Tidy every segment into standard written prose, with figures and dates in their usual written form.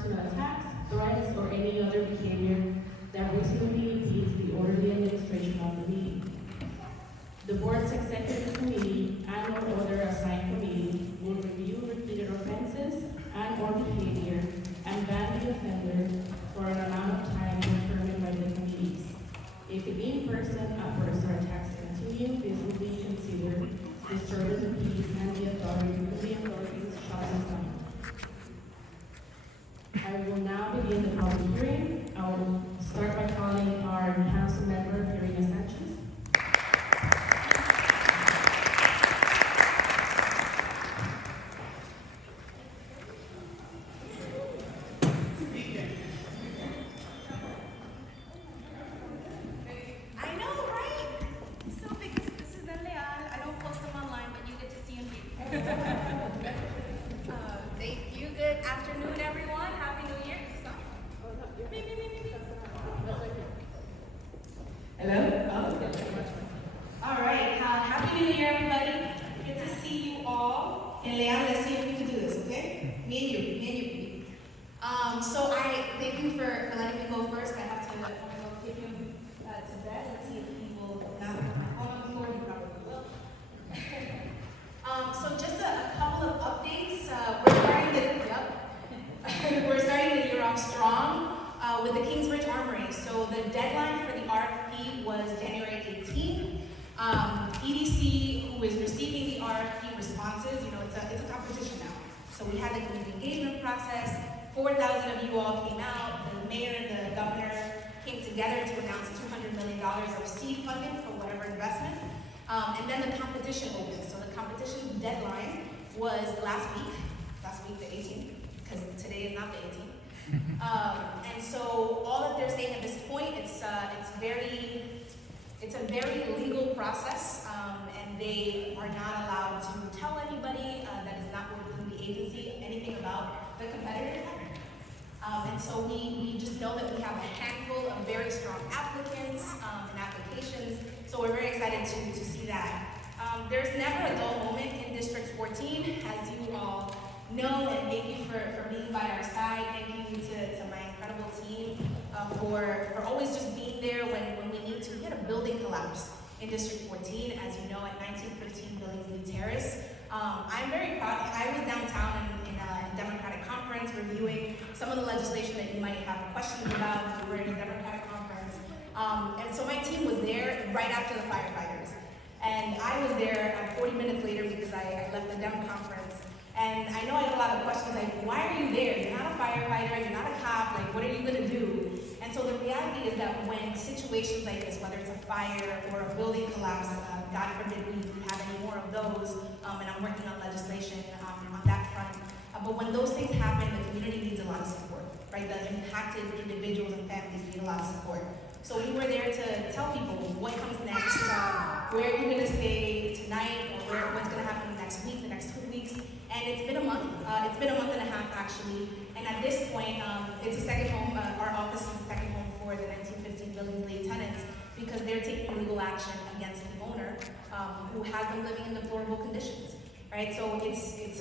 personal attacks, threats, or any other behavior that reasonably impedes the orderly administration of the meeting. The board's executive committee and/or other assigned committee will review repeated offenses and/or behavior and ban the offender for an amount of time determined by the committees. If the in-person outbursts or attacks continue, this will be considered disturbing the peace and the authorities shall resign. I will now begin the public hearing. I will start by calling our council member, Karina Sanchez. I know, right? So because this is El Leal, I don't post them online, but you get to see them here. Thank you. Good afternoon, everyone. Happy New Year. Stop. Me. Hello? Oh. All right. Happy New Year, everybody. Good to see you all. And Leal, let's see if we can do this, okay? Me and you. So I thank you for letting me go first. I have to take him to bed. Let's see if he will not put my phone on the floor. He probably will. So just a couple of updates. We're starting the year off strong with the Kingsbridge Armory. So the deadline for the RFP was January 18th. EDC, who is receiving the RFP responses, it's a competition now. So we had the community engagement process. 4,000 of you all came out. The mayor and the governor came together to announce $200 million of seed funding for whatever investment. And then the competition opened. So the competition deadline was last week the 18th, because today is not the 18th. And so all that they're saying at this point, it's a very legal process, and they are not allowed to tell anybody that is not within the agency anything about the competitor. And so we just know that we have a handful of very strong applicants and applications, so we're very excited to see that. There's never a dull moment in District 14, as you all know, and thank you for being by our side. Thank you to my incredible team for always just being there when we need to. We had a building collapse in District 14, as you know, at 1915 Billingsley Terrace. I'm very proud. I was downtown in a Democratic conference reviewing some of the legislation that you might have questions about. We were in a Democratic conference. And so my team was there right after the firefighters. And I was there 40 minutes later because I left the Dem conference. And I know I got a lot of questions like, why are you there? You're not a firefighter, you're not a cop, like what are you gonna do? And so the reality is that when situations like this, whether it's a fire or a building collapse, God forbid we have any more of those, and I'm working on legislation on that front. But when those things happen, the community needs a lot of support, right? The impacted individuals and families need a lot of support. So we were there to tell people what comes next, where are you gonna stay tonight, or what's gonna happen next week, the next 2 weeks. And it's been a month. It's been a month and a half, actually. And at this point, it's a second home. Our office is a second home for the 1915 Billingsley tenants because they're taking legal action against the owner who has them living in deplorable conditions, right? So it's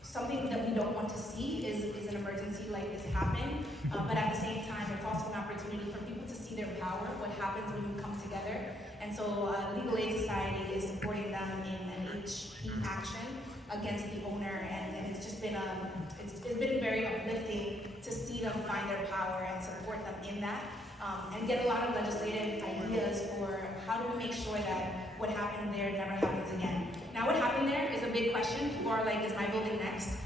something that we don't want to see is an emergency like this happen. But at the same time, it's also an opportunity for people to see their power, what happens when you come together. And so Legal Aid Society is supporting them in an HP action against the owner, and it's just been it's been very uplifting to see them find their power and support them in that, and get a lot of legislative ideas for how do we make sure that what happened there never happens again. Now, what happened there is a big question. People are like, is my building next?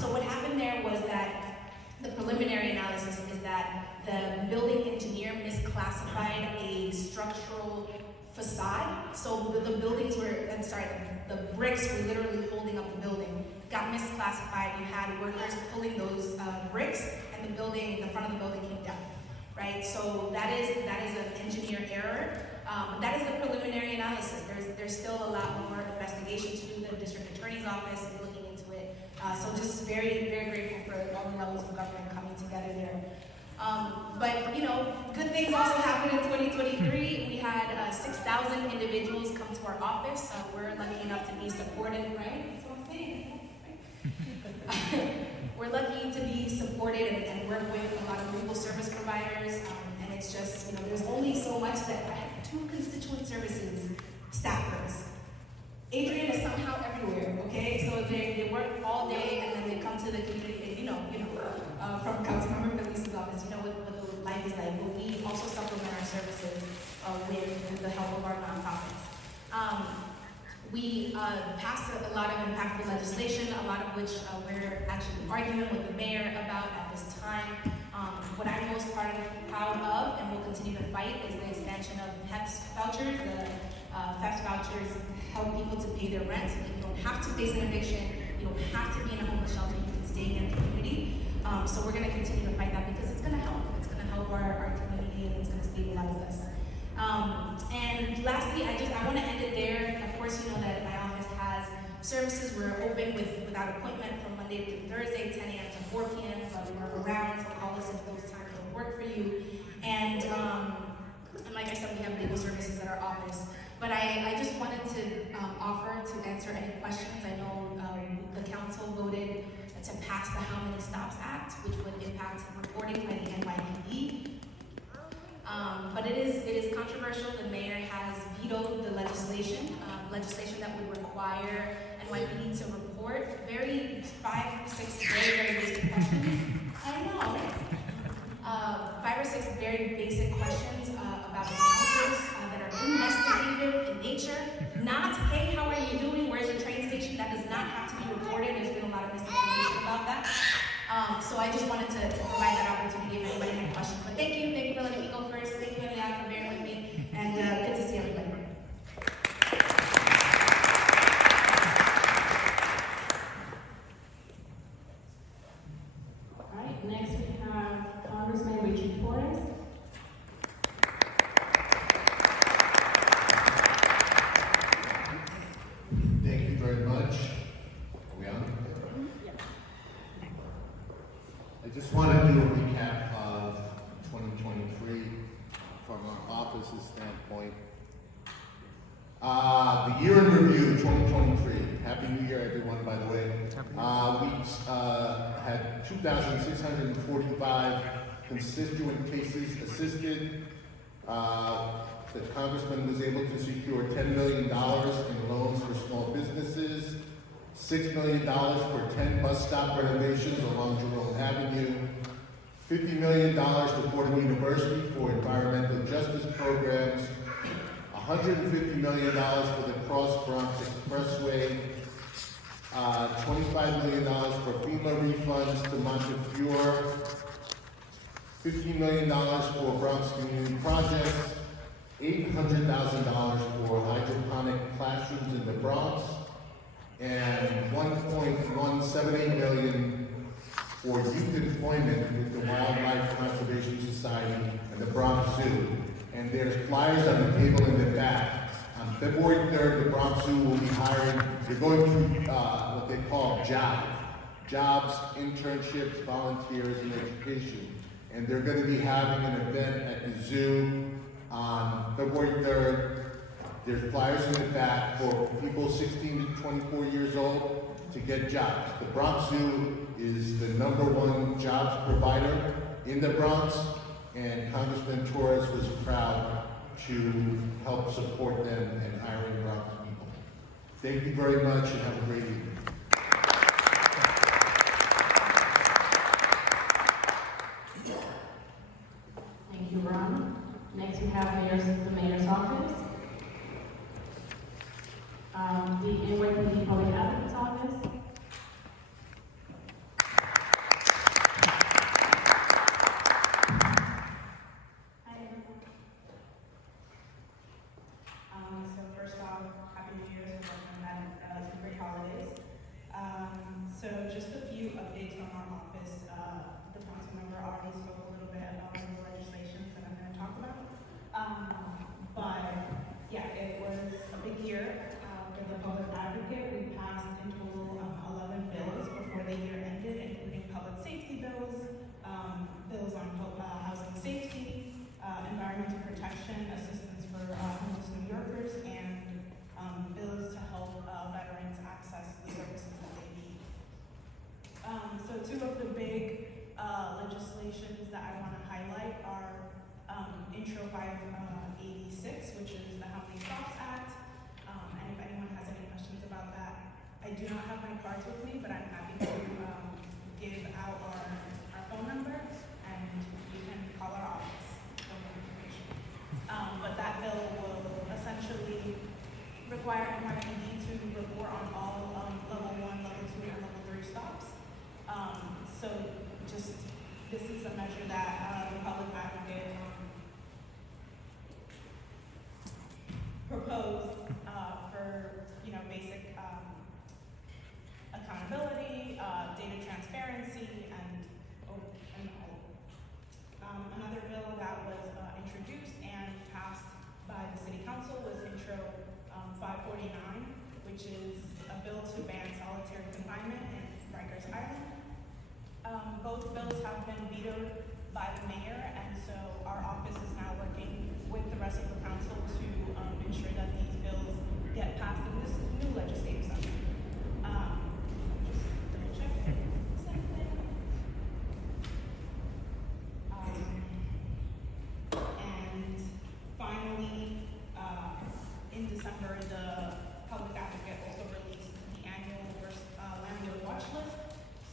So what happened there was that the preliminary analysis is that the building engineer misclassified a structural facade. So the buildings were, the bricks were literally holding up the building, got misclassified. You had workers pulling those bricks, and the front of the building came down, right? So that is an engineer error. That is the preliminary analysis. There's still a lot more investigation to do. The district attorney's office is looking into it. So just very, very grateful for all the levels of government coming together there. But good things also happened in 2023. We had 6,000 individuals come to our office. We're lucky enough to be supported, right? That's what I'm saying. We're lucky need to be supported and work with a lot of legal service providers, and it's just, there's only so much that I have 2 constituent services staffers. Adrian is somehow everywhere, okay? So they work all day and then they come to the community, and from Councilmember Felice's office, what life is like. But we also supplement our services with the help of our nonprofits. We passed a lot of impactful legislation, a lot of which we're actually arguing with the mayor about at this time. What I'm most proud of and will continue to fight is the expansion of HEPS vouchers. The HEPS vouchers help people to pay their rent so that you don't have to face an eviction, you don't have to be in a homeless shelter, you can stay in the community. So we're going to continue to fight that because it's going to help. It's going to help our community and it's going to stabilize us. And lastly, I want to end it there. Of course, you know that my office has services. We're open without appointment from Monday to Thursday, 10 a.m. to 4 p.m. But we're around, so call us if those times don't work for you. And like I said, we have legal services at our office. But I just wanted to offer to answer any questions. I know the council voted to pass the How Many Stops Act, which would impact reporting by the NYPD. But it is controversial. The mayor has vetoed the legislation that would require NYPD to report 5 or 6 very basic questions. I know. 5 or 6 very basic questions about encounters that are investigative in nature. Not, hey, how are you doing? Where's the train station? That does not have to be reported. There's been a lot of misinformation about that. So I just wanted to provide that opportunity if anybody had questions. But thank you for letting me go first. Thank you, Eliana, for bearing with me. And good to see everybody. All right, next we have Congressman Richie Torres. Thank you very much. Are we on? Yeah. I just want to do a recap of 2023 from our office's standpoint. The year in review, 2023. Happy New Year, everyone, by the way. We had 2,645 constituent cases assisted. The congressman was able to secure $10 million in loans for small businesses, $6 million for 10 bus stop renovations along Jerome Avenue, $50 million to Fordham University for environmental justice programs, $150 million for the Cross Bronx Expressway, $25 million for FEMA refunds to Montefiore, $15 million for Bronx community projects, $800,000 for hydroponic classrooms in the Bronx, and $1.178 million for youth employment with the Wildlife Conservation Society and the Bronx Zoo. And there's flyers on the table in the back. On February 3rd, the Bronx Zoo will be hiring, they're going through what they call jobs, internships, volunteers, and education. And they're going to be having an event at the zoo on February 3rd. There's flyers in the back for people 16 to 24 years old to get jobs. The Bronx Zoo is the #1 jobs provider in the Bronx, and Congressman Torres was proud to help support them in hiring Bronx people. Thank you very much and have a great evening. Thank you, Ron. Next we have the mayor's office. The NYPD Public Advocate's office. Hi, everyone. So first off, Happy New Year's and welcome and some great holidays. So just a few updates from our office. The council member already spoke a little bit about the legislations that I'm going to talk about. But yeah, it was a big year for the public advocate. We passed in total 11 bills before the year ended, including public safety bills, bills on housing safety, environmental protection, assistance for homeless New Yorkers, and bills to help veterans access the services that they need. So two of the big legislations that I want to highlight are Intro 586, which is the How Many Shops Act. And if anyone has any questions about that, I do not have my cards with me, but I'm happy to give out our phone number, and you can call our office for more information. But that bill will essentially require NYPD to report on all level 1, level 2, and level 3 stops. So this is a measure that the public advocate proposed for basic accountability, data transparency, and all. Another bill that was introduced and passed by the City Council was Intro 549, which is a bill to ban solitary confinement in Rikers Island. Both bills have been vetoed by the mayor, and so our office is now working with the rest of the council to ensure that these bills get passed in this new legislative session. Just double check. Same thing. And finally, in December, the public advocate also released the annual landlord watch list.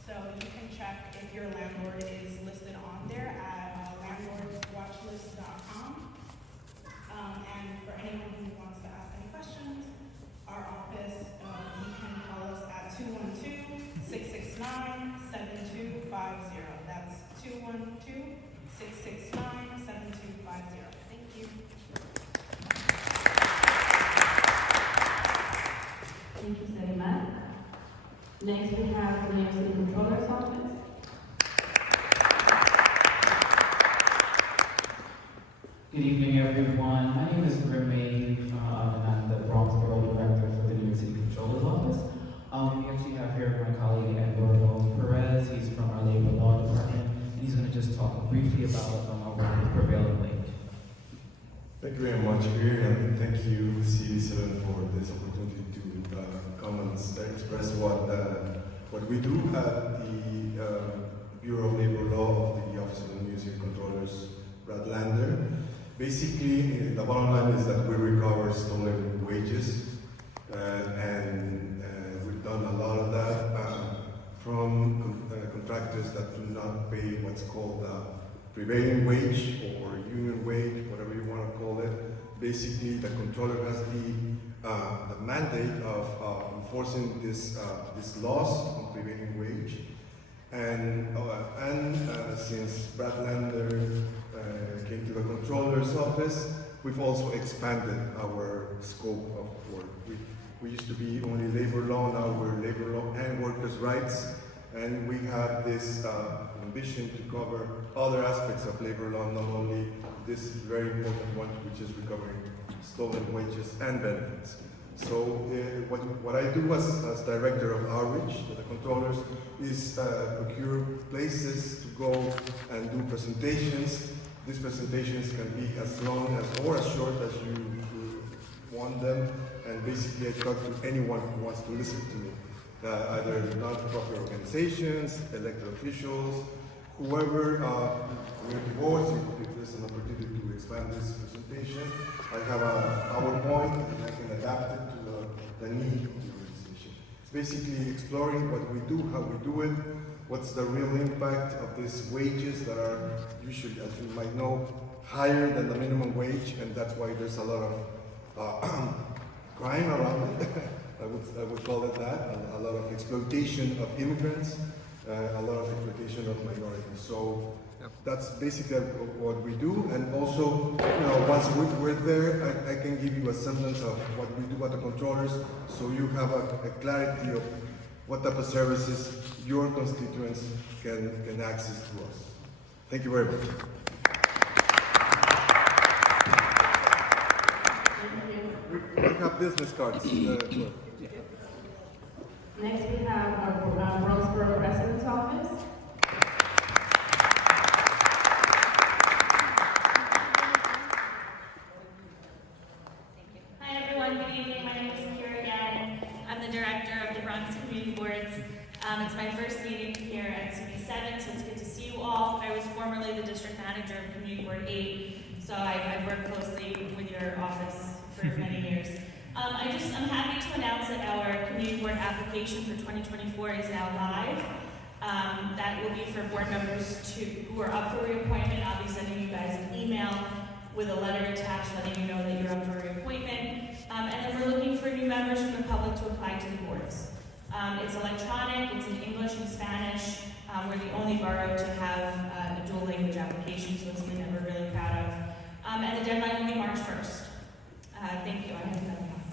So you can check if your landlord is listed on there at landlordwatchlist.com. And for anyone who wants to ask any questions, our office, you can call us at 212-669-7250. That's 212-669-7250. Thank you. Thank you, Selima. Next, we have the New York City Controller's Office. Good evening, everyone. My name is Grimmy, and I'm the Bronx Borough Director for the New York City Controller's Office. We actually have here my colleague Eduardo Perez. He's from our Labor Law Department, and he's going to just talk briefly about our work with prevailing wage. Thank you very much, Gary, and thank you, CD7, for this opportunity to come and express what we do at the Bureau of Labor Law of the Office of the New City Controllers, Brad Lander. Basically, the bottom line is that we recover stolen wages, and we've done a lot of that from contractors that do not pay what's called prevailing wage or union wage, whatever you want to call it. Basically, the controller has the mandate of enforcing this laws on prevailing wage, and since Brad Lander came to the controller's office, we've also expanded our scope of work. We used to be only labor law, now we're labor law and workers' rights, and we have this ambition to cover other aspects of labor law, not only this very important one, which is recovering stolen wages and benefits. So what I do as director of outreach to the controllers is procure places to go and do presentations. These presentations can be as long as or as short as you want them, and basically I talk to anyone who wants to listen to me, either non-profit organizations, elected officials, whoever, community boards. If there's an opportunity to expand this presentation, I have a PowerPoint and I can adapt it to the need of the organization. It's basically exploring what we do, how we do it, what's the real impact of these wages that are usually, as you might know, higher than the minimum wage, and that's why there's a lot of crime around it. I would call it that, a lot of exploitation of immigrants, a lot of exploitation of minorities. So that's basically what we do. And also, once we're there, I can give you a semblance of what we do at the controllers, so you have a clarity of what type of services your constituents can access to us. Thank you very much. We have business cards. Next, we have our Bronx Borough President's Office. Hi everyone, good evening. My name is Kira again. I'm the director of the Bronx Community Boards. It's my first meeting here manager of Community Board 8, so I've worked closely with your office for many years. I'm happy to announce that our Community Board application for 2024 is now live. That will be for board members who are up for reappointment. I'll be sending you guys an email with a letter attached letting you know that you're up for reappointment. And then we're looking for new members from the public to apply to the boards. It's electronic, it's in English and Spanish. We're the only borough to have a dual language application, so it's something that we're really proud of. And the deadline will be March 1st. Thank you. I have nothing else.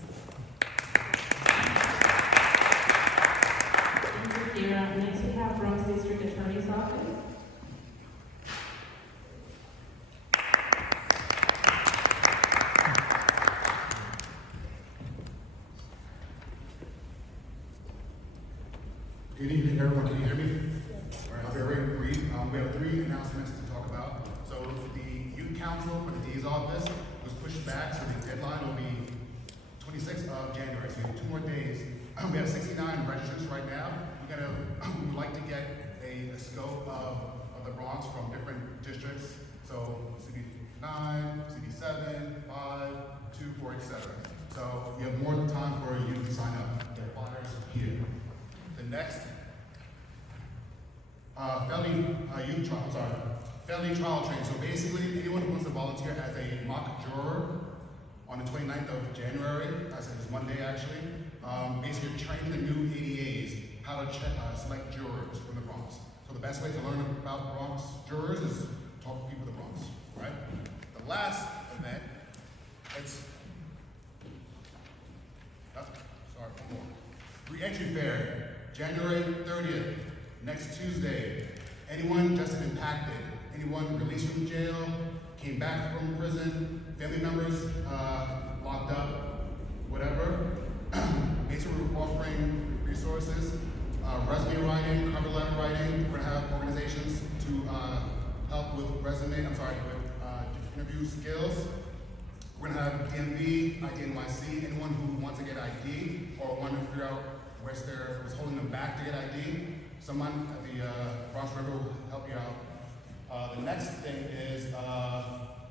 Thank you, Kira. Next we have Bronx District Attorney's Office. Good evening, everyone. Can you hear me? All right, I'll be very brief. We have 3 announcements to talk about. So the Youth Council for the D's office was pushed back, so the deadline will be 26th of January. So we have 2 more days. We have 69 registrants right now. We would like to get a scope of the Bronx from different districts. So CD9, CD7, 5, 2, 4, etc. So you have more time for you to sign up. Get flyers here. The next, felony trial training. So basically, anyone who wants to volunteer as a mock juror on the 29th of January, I said it's Monday actually, basically training the new ADAs how to select jurors from the Bronx. So the best way to learn about Bronx jurors is talk to people in the Bronx, right? The last event, Re-entry fair. January 30th, next Tuesday. Anyone just impacted, anyone released from jail, came back from prison, family members locked up, whatever. Basically, we're offering resources, resume writing, cover letter writing. We're gonna have organizations to help with interview skills. We're gonna have DMV, IDNYC, anyone who wants to get ID or want to figure out what's holding them back to get ID. Someone at the Bronx River will help you out. The next thing is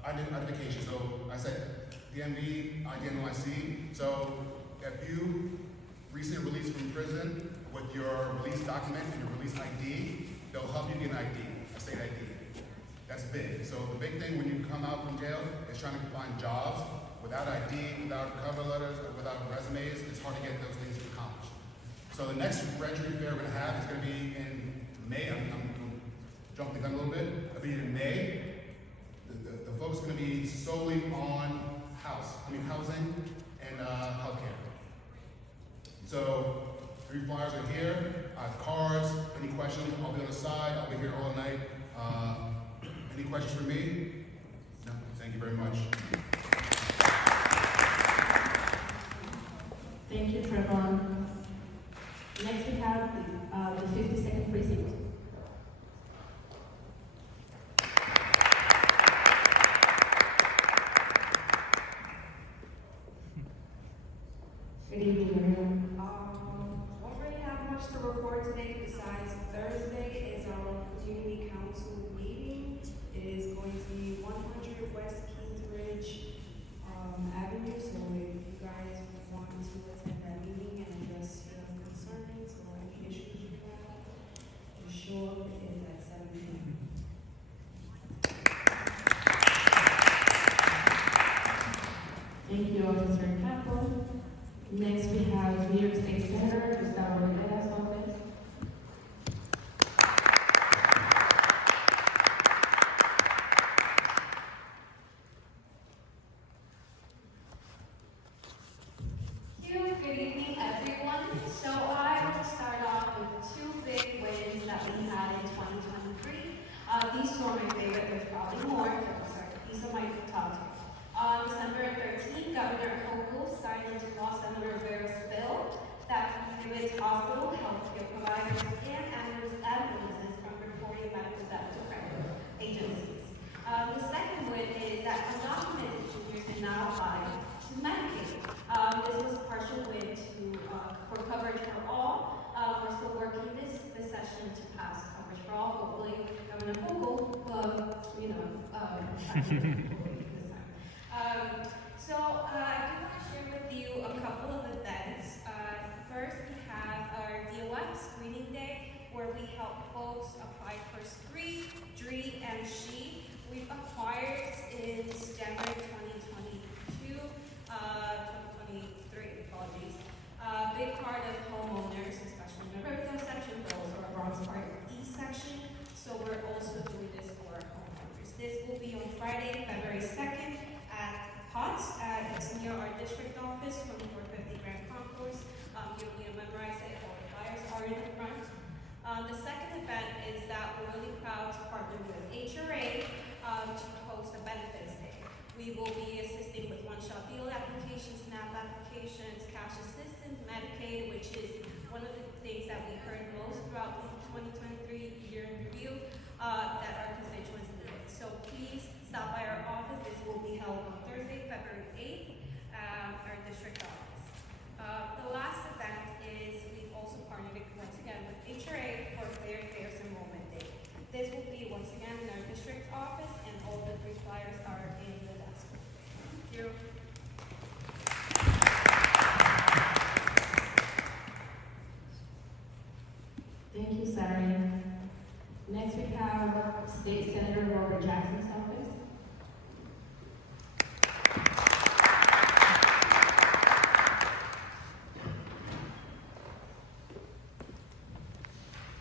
identification. So I said DMV, IDNYC. So if you recently released from prison with your release document and your release ID, they'll help you get an ID, a state ID. That's big. So the big thing when you come out from jail is trying to find jobs. Without ID, without cover letters, or without resumes, it's hard to get those things accomplished. So the next registry fair we're gonna have is gonna be in May. I'm jumping the gun a little bit. It'll be in May. The focus is gonna be solely on housing and healthcare. So 3 flyers are here. I have cards. Any questions? I'll be on the side. I'll be here all night. Any questions for me? No. Thank you very much. Thank you, Trevon. Next we have the 52nd precinct. Good evening, everyone. Don't really have much to report today besides Thursday is our community council meeting. It is going to be 100 West Kingsbridge Avenue, so if you guys want to attend that meeting and address your concerns or any issues you have, just show up. It is at 7 p.m. Thank you, Officer Campbell. Next we have New York State Senator Gustavo Rivera's office. Good evening, everyone. So I will start off with 2 big wins that we had in So I do want to share with you a couple of events. First, we have our DOF screening day, where we help folks apply for SCREE, DREE, and SHE. We've acquired since January 2022, 2023, apologies. A big part of homeowners, especially in the Riverdale section, but also our Bronx part East section. So we're also doing this for our homeowners. This will be on Friday, February 2nd at POTS. It's near our district office, 2450 Grand Concourse. You don't need to memorize it, all the flyers are in the front. The second event is that we're really proud to partner with HRA to host a benefits day. We will be assisting with one-shot deal applications, SNAP applications, cash assistance, Medicaid, which is one of the things that we heard most throughout the 2023 year in review that our constituents needed. So please stop by our office. This will be held on Thursday, February 8th, our district office. The last event is we've also partnered once again with HRA for Fair Fairs Enrollment Day. This will be once again in our district office, and all the 3 flyers are in the desk. Thank you. Thank you, Sari. Next, we have State Senator Robert Jackson's office.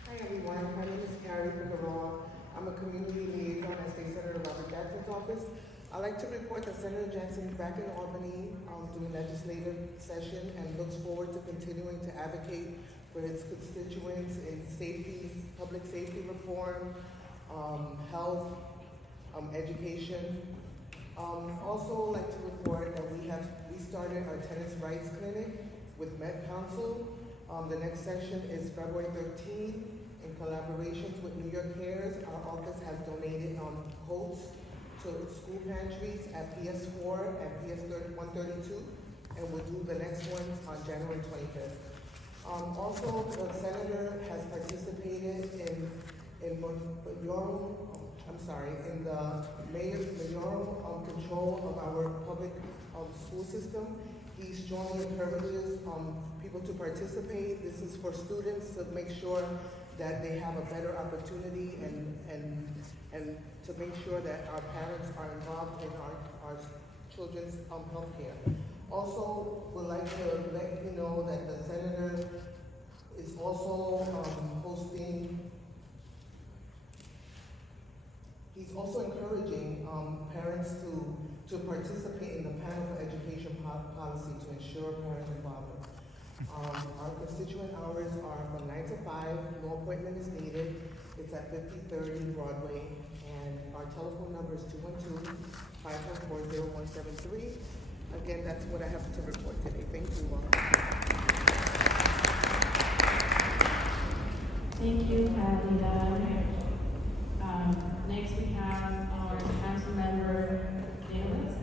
Hi everyone, my name is Carrie Figueroa. I'm a community liaison at State Senator Robert Jackson's office. I'd like to report that Senator Jackson is back in Albany doing legislative session and looks forward to continuing to advocate for his constituents in safety, public safety reform, health, education. Also like to report that we started our tenants' rights clinic with Met Council. The next session is February 13th. In collaborations with New York Cares, our office has donated coats to school pantries at PS4 and PS 132, and we'll do the next one on January 25th. Also, the senator has participated in the mayoral control of our public school system. He strongly encourages people to participate. This is for students to make sure that they have a better opportunity and to make sure that our parents are involved in our children's health care. Also, would like to let you know that the senator is also he's also encouraging parents to participate in the panel for education policy to ensure parent involvement. Our constituent hours are from 9 to 5, no appointment is needed. It's at 5030 Broadway, and our telephone number is 212-514-0173. Again, that's what I have to report today. Thank you all. Thank you, Carolina. Next, we have our council member, Davis.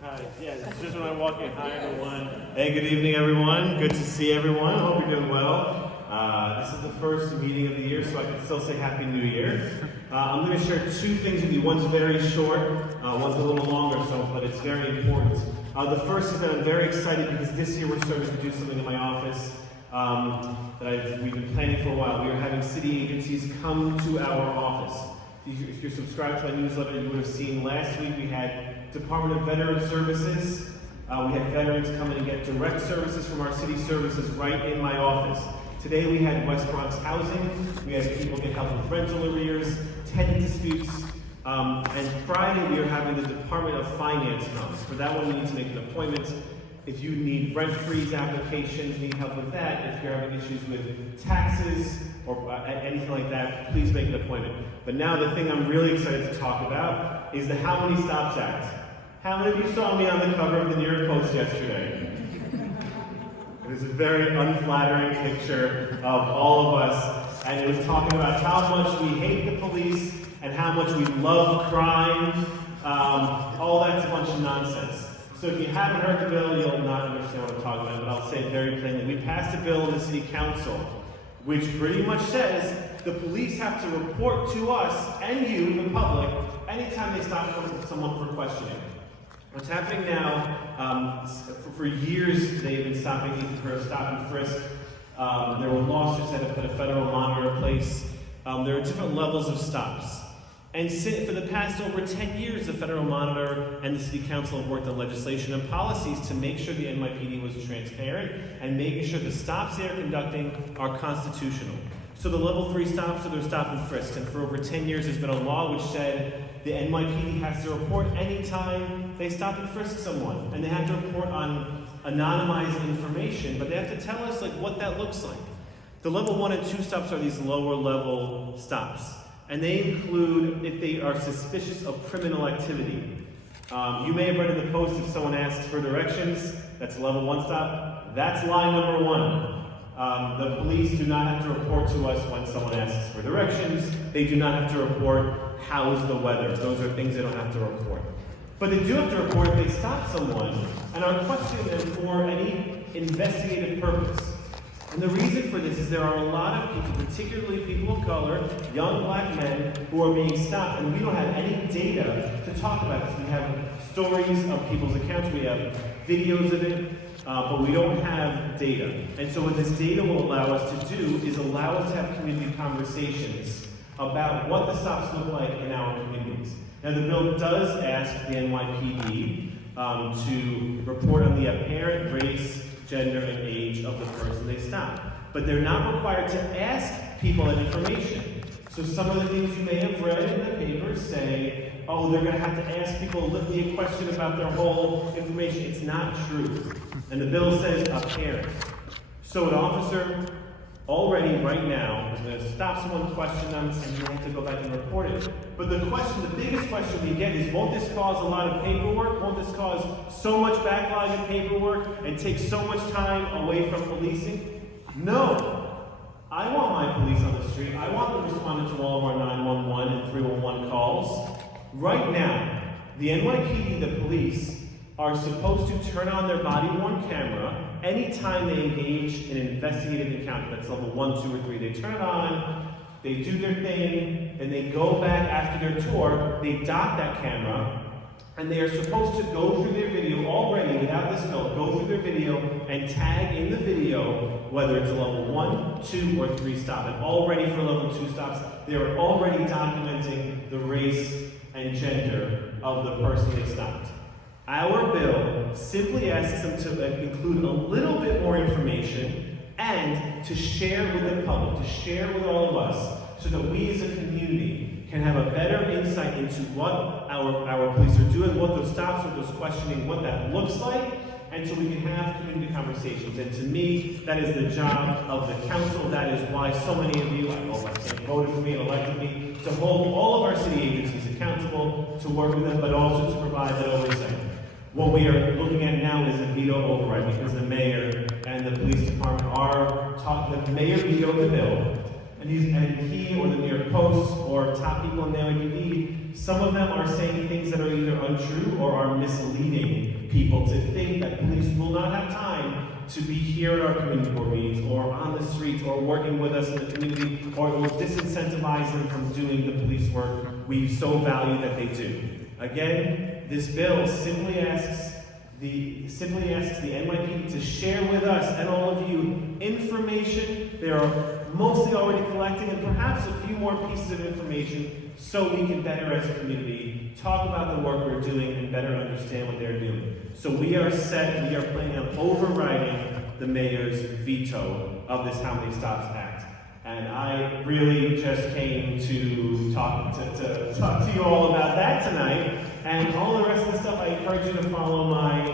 Hi, yeah, this is just when I'm walking. Hi, everyone. Hey, good evening, everyone. Good to see everyone. Hope you're doing well. This is the first meeting of the year, so I can still say Happy New Year. I'm going to share 2 things with you. One's very short, one's a little longer, but it's very important. The first is that I'm very excited because this year we're starting to do something in my office that we've been planning for a while. We are having city agencies come to our office. If you're subscribed to my newsletter, you would have seen last week we had Department of Veteran Services. We had veterans come in and get direct services from our city services right in my office. Today we had West Bronx Housing. We had people get help with rental arrears, tenant disputes. And Friday we are having the Department of Finance come. For that one, you need to make an appointment. If you need rent freeze applications, need help with that. If you're having issues with taxes or anything like that, please make an appointment. But now the thing I'm really excited to talk about is the How Many Stops Act. How many of you saw me on the cover of the New York Post yesterday? It was a very unflattering picture of all of us, and it was talking about how much we hate the police and how much we love crime. All that's a bunch of nonsense. So if you haven't heard the bill, you'll not understand what I'm talking about, but I'll say it very plainly. We passed a bill in the city council which pretty much says the police have to report to us and you, the public, anytime they stop someone for questioning. What's happening now, for years they've been stopping even for a stop and frisk. There were lawsuits that have put a federal monitor in place. There are different levels of stops. And for the past over 10 years, the federal monitor and the city council have worked on legislation and policies to make sure the NYPD was transparent and making sure the stops they are conducting are constitutional. So the level 3 stops are their stop and frisk. And for over 10 years, there's been a law which said the NYPD has to report anytime they stop and frisk someone. And they have to report on anonymized information, but they have to tell us what that looks like. The level 1 and 2 stops are these lower level stops. And they include if they are suspicious of criminal activity. You may have read in the Post if someone asks for directions, that's a level 1 stop. That's line number 1. The police do not have to report to us when someone asks for directions. They do not have to report how's the weather. Those are things they don't have to report. But they do have to report if they stop someone and are questioning them for any investigative purpose. And the reason for this is there are a lot of people, particularly people of color, young black men, who are being stopped, and we don't have any data to talk about this. We have stories of people's accounts, we have videos of it, but we don't have data. And so what this data will allow us to do is allow us to have community conversations about what the stops look like in our communities. Now the bill does ask the NYPD to report on the apparent race, gender, and age of the person they stop. But they're not required to ask people that information. So some of the things you may have read in the paper say, oh, they're going to have to ask people a question about their whole information. It's not true. And the bill says apparent. So an officer already right now is going to stop someone, question them, and you have to go back and report it. But the biggest question we get is, won't this cause a lot of paperwork? Won't this cause so much backlog in paperwork and take so much time away from policing? No. I want my police on the street. I want them responding to all of our 911 and 311 calls. Right now, the NYPD, the police, are supposed to turn on their body-worn camera anytime they engage in an investigative encounter. That's level 1, 2, or 3. They turn it on, they do their thing, and they go back after their tour, they dock that camera, and they are supposed to go through their video already, without this bill, go through their video and tag in the video whether it's a level 1, 2, or 3 stop. And already for level 2 stops, they are already documenting the race and gender of the person they stopped. Our bill simply asks them to include a little bit more information and to share with the public, to share with all of us, so that we as a community can have a better insight into what our police are doing, what those stops, what those questioning, what that looks like, and so we can have community conversations. And to me, that is the job of the council. That is why so many of you, voted for me and elected me, to hold all of our city agencies accountable, to work with them, but also to provide that oversight. What we are looking at now is a veto override, because the mayor and the police department are talking. The mayor vetoed the bill, and he or the New York Post or top people in the NYPD, some of them are saying things that are either untrue or are misleading people to think that police will not have time to be here at our community board meetings or on the streets or working with us in the community, or it will disincentivize them from doing the police work we so value that they do. Again, this bill simply asks the NYPD to share with us and all of you information they are mostly already collecting, and perhaps a few more pieces of information so we can better, as a community, talk about the work we're doing and better understand what they're doing. So we are planning on overriding the mayor's veto of this How Many Stops Act. And I really just came to talk to you all about that tonight. And all the rest of the stuff, I encourage you to follow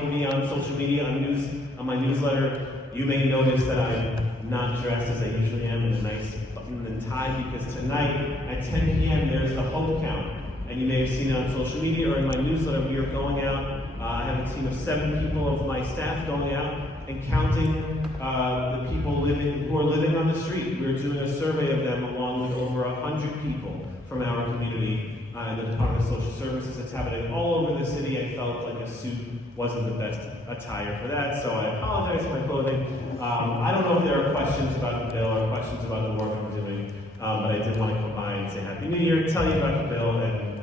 me on social media, on my newsletter. You may notice that I'm not dressed as I usually am in a nice button and tie, because tonight at 10 p.m. there's the Hope Count. And you may have seen it on social media or in my newsletter. We are going out. I have a team of 7 people of my staff going out and counting the people who are living on the street. We're doing a survey of them along with over 100 people from our community in the Department of Social Services. It's happening all over the city. I felt like a suit wasn't the best attire for that, so I apologize for my clothing. I don't know if there are questions about the bill or questions about the work I'm doing, but I did want to come by and say Happy New Year, tell you about the bill, and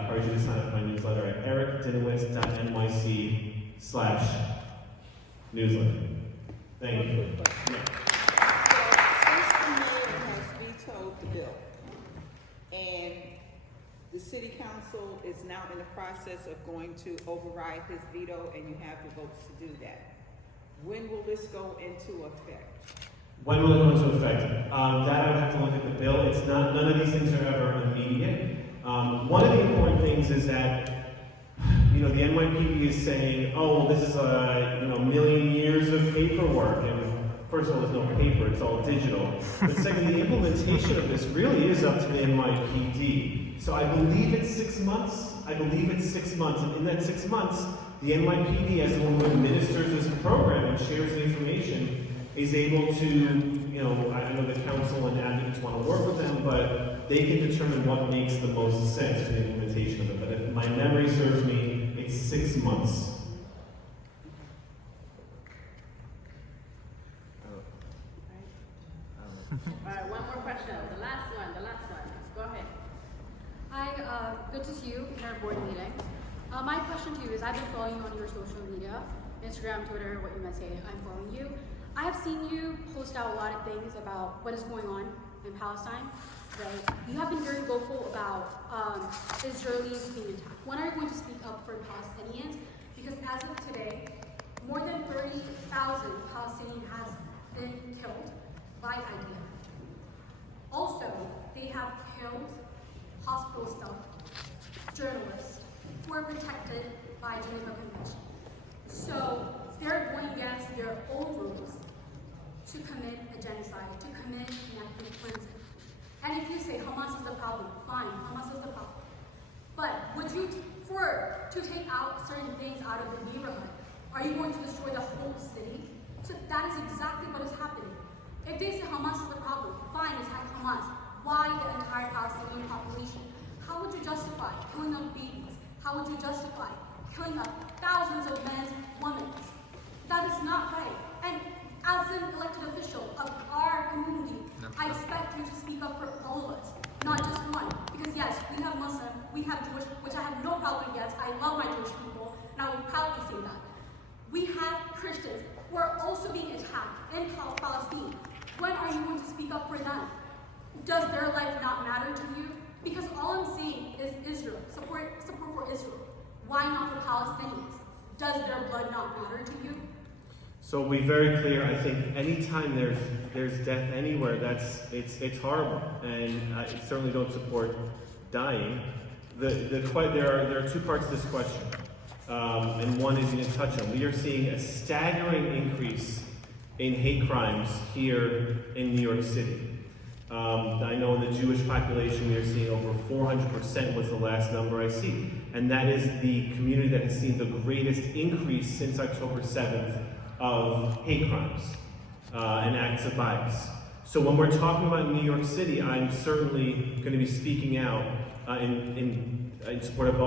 encourage you to sign up for my newsletter at ericdinowitz.nyc/newsletter. Thank you. So, since the mayor has vetoed the bill, and the city council is now in the process of going to override his veto, and you have the votes to do that, when will this go into effect? When will it go into effect? That I would have to look at the bill. It's not, none of these things are ever immediate. One of the important things is that, the NYPD is saying, oh, this is a million years of paperwork, and first of all, there's no paper, it's all digital. But second, the implementation of this really is up to the NYPD. So I believe it's 6 months. And in that 6 months, the NYPD, as the one who administers this program and shares the information, is able to, I know the council and advocates want to work with them, but they can determine what makes the most sense for the implementation of it. But if my memory serves me, it's 6 months. All right, one more question. The last one. Go ahead. Hi, good to see you in our board meeting. My question to you is, I've been following you on your social media, Instagram, Twitter, what you might say, I'm following you. I have seen you post out a lot of things about what is going on in Palestine, right? You have been very vocal about Israelis being attacked. When are you going to speak up for Palestinians? Because as of today, more than 30,000 Palestinians has been killed by IDF. Also, they have killed hospital staff, journalists, who are protected by Geneva Convention. So they're going against their own rules to commit a genocide, to commit an ethnic cleansing. And if you say Hamas is the problem, fine, Hamas is the problem. But would you, to take out certain things out of the neighborhood, are you going to destroy the whole city? So that is exactly what is happening. If they say Hamas is the problem, fine, attack Hamas. Why the entire Palestinian population? How would you justify killing up babies? How would you justify killing up thousands of men, women? That is not right. And as an elected official of our community, I expect you to speak up for all of us, not just one. Because yes, we have Muslim, we have Jewish, which I have no problem with. I love my Jewish people, and I would proudly say that. We have Christians who are also being attacked in Palestine. When are you going to speak up for them? Does their life not matter to you? Because all I'm saying is Israel, support for Israel. Why not for Palestinians? Does their blood not matter to you? So we'll be very clear. I think anytime there's death anywhere, it's horrible, and I certainly don't support dying. There are two parts to this question, and one is you didn't touch on. We are seeing a staggering increase in hate crimes here in New York City. I know in the Jewish population we are seeing over 400% was the last number I see. And that is the community that has seen the greatest increase since October 7th of hate crimes and acts of violence. So when we're talking about New York City, I'm certainly going to be speaking out in support of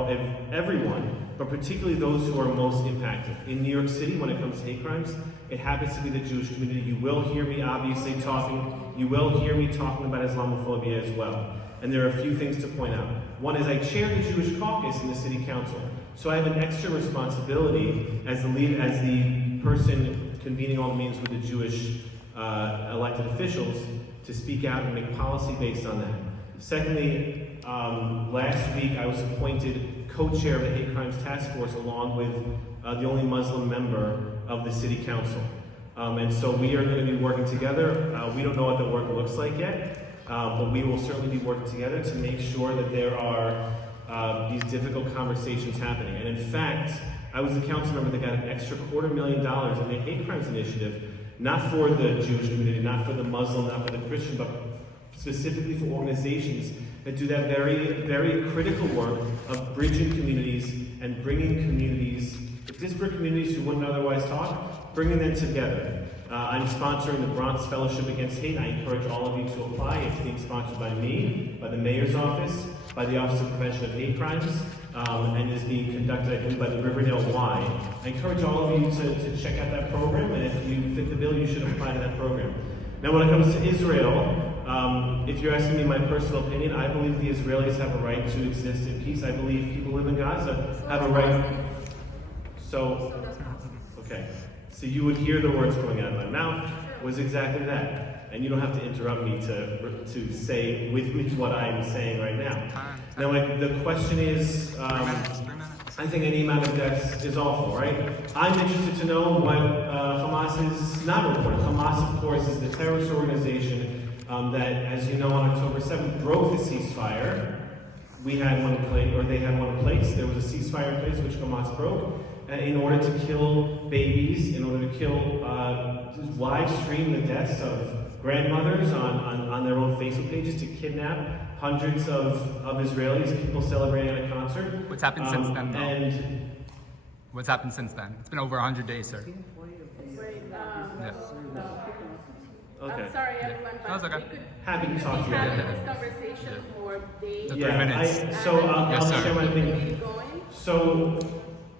everyone, but particularly those who are most impacted. In New York City, when it comes to hate crimes, it happens to be the Jewish community. You will hear me obviously talking about Islamophobia as well. And there are a few things to point out. One is I chair the Jewish caucus in the city council. So I have an extra responsibility as the person convening all the meetings with the Jewish elected officials to speak out and make policy based on that. Secondly, last week I was appointed co-chair of the Hate Crimes Task Force along with the only Muslim member of the city council. And so we are going to be working together. We don't know what the work looks like yet, but we will certainly be working together to make sure that there are these difficult conversations happening. And in fact, I was the council member that got an extra $250,000 in the hate crimes initiative, not for the Jewish community, not for the Muslim, not for the Christian, but specifically for organizations that do that very, very critical work of bridging communities and bringing communities, disparate communities who wouldn't otherwise talk, bringing them together. I'm sponsoring the Bronx Fellowship Against Hate. I encourage all of you to apply. It's being sponsored by me, by the mayor's office, by the Office of Prevention of Hate Crimes, and is being conducted, I believe, by the Riverdale Y. I encourage all of you to check out that program, and if you fit the bill, you should apply to that program. Now, when it comes to Israel, if you're asking me my personal opinion, I believe the Israelis have a right to exist in peace. I believe people who live in Gaza have a right. So, okay. So you would hear the words coming out of my mouth was exactly that. And you don't have to interrupt me to say with me what I'm saying right now. Now, the question is, I think any amount of deaths is awful, right? I'm interested to know what Hamas is not reporting. Hamas, of course, is the terrorist organization that, as you know, on October 7th broke the ceasefire. We had one in place, or they had one in place. There was a ceasefire in place which Hamas broke in order to kill babies, in order to kill, live stream the deaths of grandmothers on their own Facebook pages, to kidnap hundreds of Israelis, people celebrating at a concert. What's happened since then, though? And what's happened since then? It's been over 100 days, sir. Wait, okay. I'm sorry, everyone, but That's okay. we could Happy to talk to you. having this conversation for days. Yeah, 3 minutes. I'll share my opinion. Keep going. So,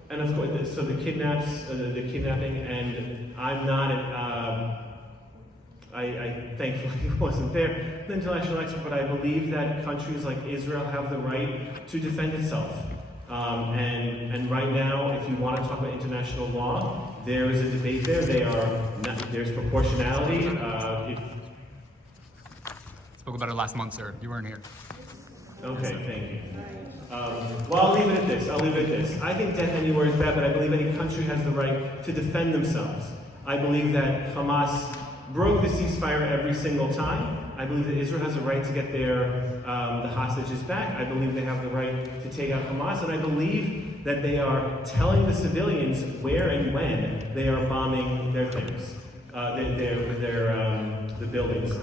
and of course, so the kidnapping, and I'm not I thankfully wasn't there, the intellectual expert, but I believe that countries like Israel have the right to defend itself. And right now, if you want to talk about international law, there is a debate there. There's proportionality. Spoke about it last month, sir. You weren't here. Okay, thank you. Well, I'll leave it at this. I think death anywhere is bad, but I believe any country has the right to defend themselves. I believe that Hamas broke the ceasefire every single time. I believe that Israel has a right to get the hostages back. I believe they have the right to take out Hamas, and I believe that they are telling the civilians where and when they are bombing their things, the buildings.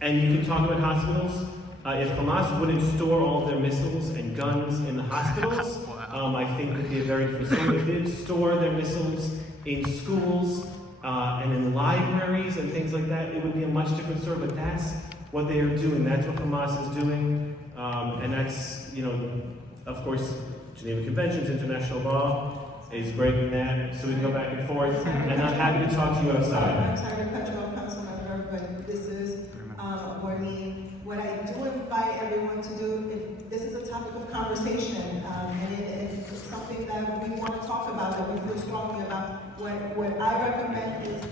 And you can talk about hospitals. If Hamas wouldn't store all of their missiles and guns in the hospitals, I think it would be a very different story. If they did store their missiles in schools and in libraries and things like that, it would be a much different story. But that's what they are doing. That's what Hamas is doing. And that's, of course, Geneva Conventions, international law is breaking that. So we can go back and forth. And I'm happy to talk to you outside. I'm sorry to cut you off, Councilmember, but this is a board meeting. What I do invite everyone to do, if this is a topic of conversation, and it's something that we want to talk about, that we feel strongly about, what I recommend is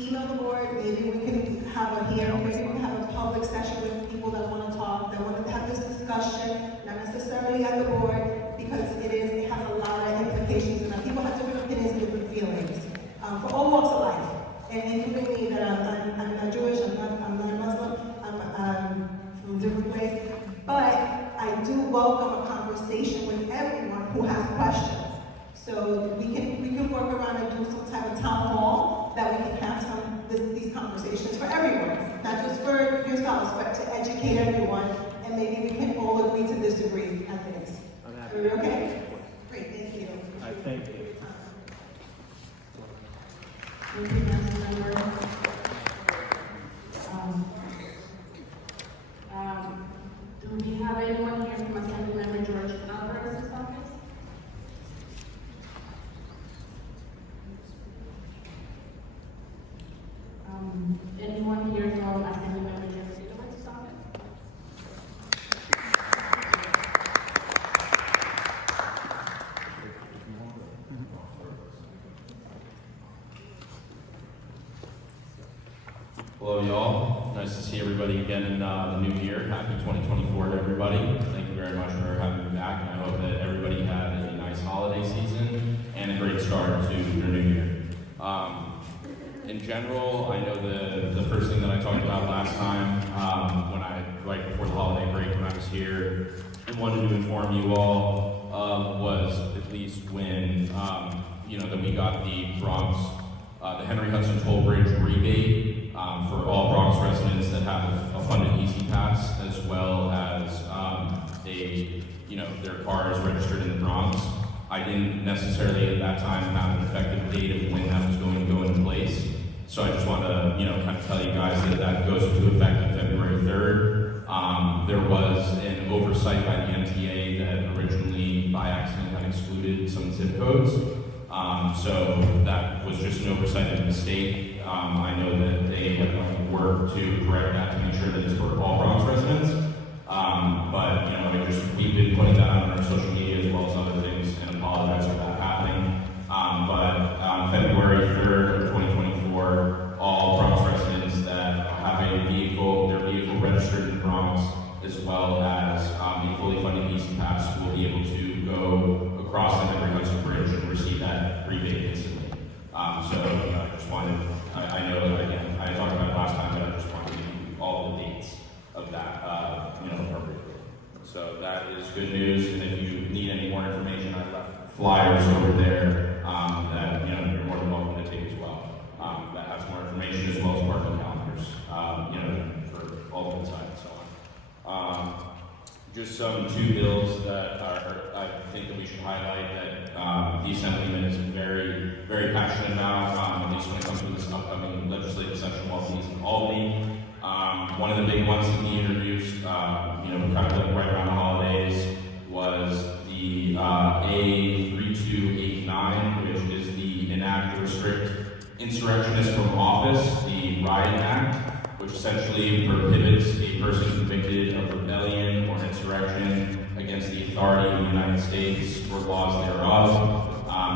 email the board. Maybe we can have a hearing, maybe we can have a public session with people that want to talk, that want to have this discussion, not necessarily at the board, because it has a lot of implications, and people have different opinions and different feelings, for all walks of life. And including me, that I'm not Jewish, I'm not Muslim, I'm from a different place, but I do welcome a conversation with everyone who has questions. So we can work around and do some type of town hall that we can have these conversations for everyone, not just for yourselves, but to educate everyone, and maybe we can all agree to disagree on things. Are we okay? Great, thank you. Thank you. Thank you, Councilmember. Do we have anyone here from Assemblymember George Alvarez's office? Anyone here from Assemblymember Jeff Sidowitz's office? Hello, y'all. Nice to see everybody again in the new year. Happy 2024 to everybody. Thank you very much for having me back, and I hope that everybody had a nice holiday season and a great start to their new year. In general, I know the first thing that I talked about last time, right before the holiday break when I was here, and wanted to inform you all of was at least when, that we got the Bronx, the Henry Hudson Toll Bridge rebate for all Bronx residents that have a funded Easy Pass, as well as their car is registered in the Bronx. I didn't necessarily at that time have an effective date of when that was going to go into place. So I just want to, kind of tell you guys that goes into effect on February 3rd. There was an an oversight by the MTA that originally by accident had excluded some zip codes. So that was just an oversight and a mistake. I know that they have worked to correct that to make sure that it's for all Bronx residents. But we've been putting that on our social media as well as other things, and apologize for that happening. But on February 3rd of 2024, all Bronx residents that have a vehicle, their vehicle registered in the Bronx, as well as a fully funded Easy Pass, will be able to go across the Henry Hudson Bridge and receive that rebate instantly. I just wanted, I know that again, I talked about it last time, but I just wanted to give you all the dates of that, appropriately. So that is good news, and if you need any more information, I've left flyers over there that you're more than welcome to take as well. That has more information as well as parking calendars, for alternate side and so on. Just some two bills that I think that we should highlight that the Assemblyman is very, very passionate about, at least when it comes to this upcoming legislative session while he's in Albany. One of the big ones that he introduced, kind of like right around the holidays, was the A3289, which is the Enact to Restrict Insurrectionists from Office, the Riot Act, which essentially prohibits a person convicted of rebellion or insurrection against the authority of the United States or laws thereof.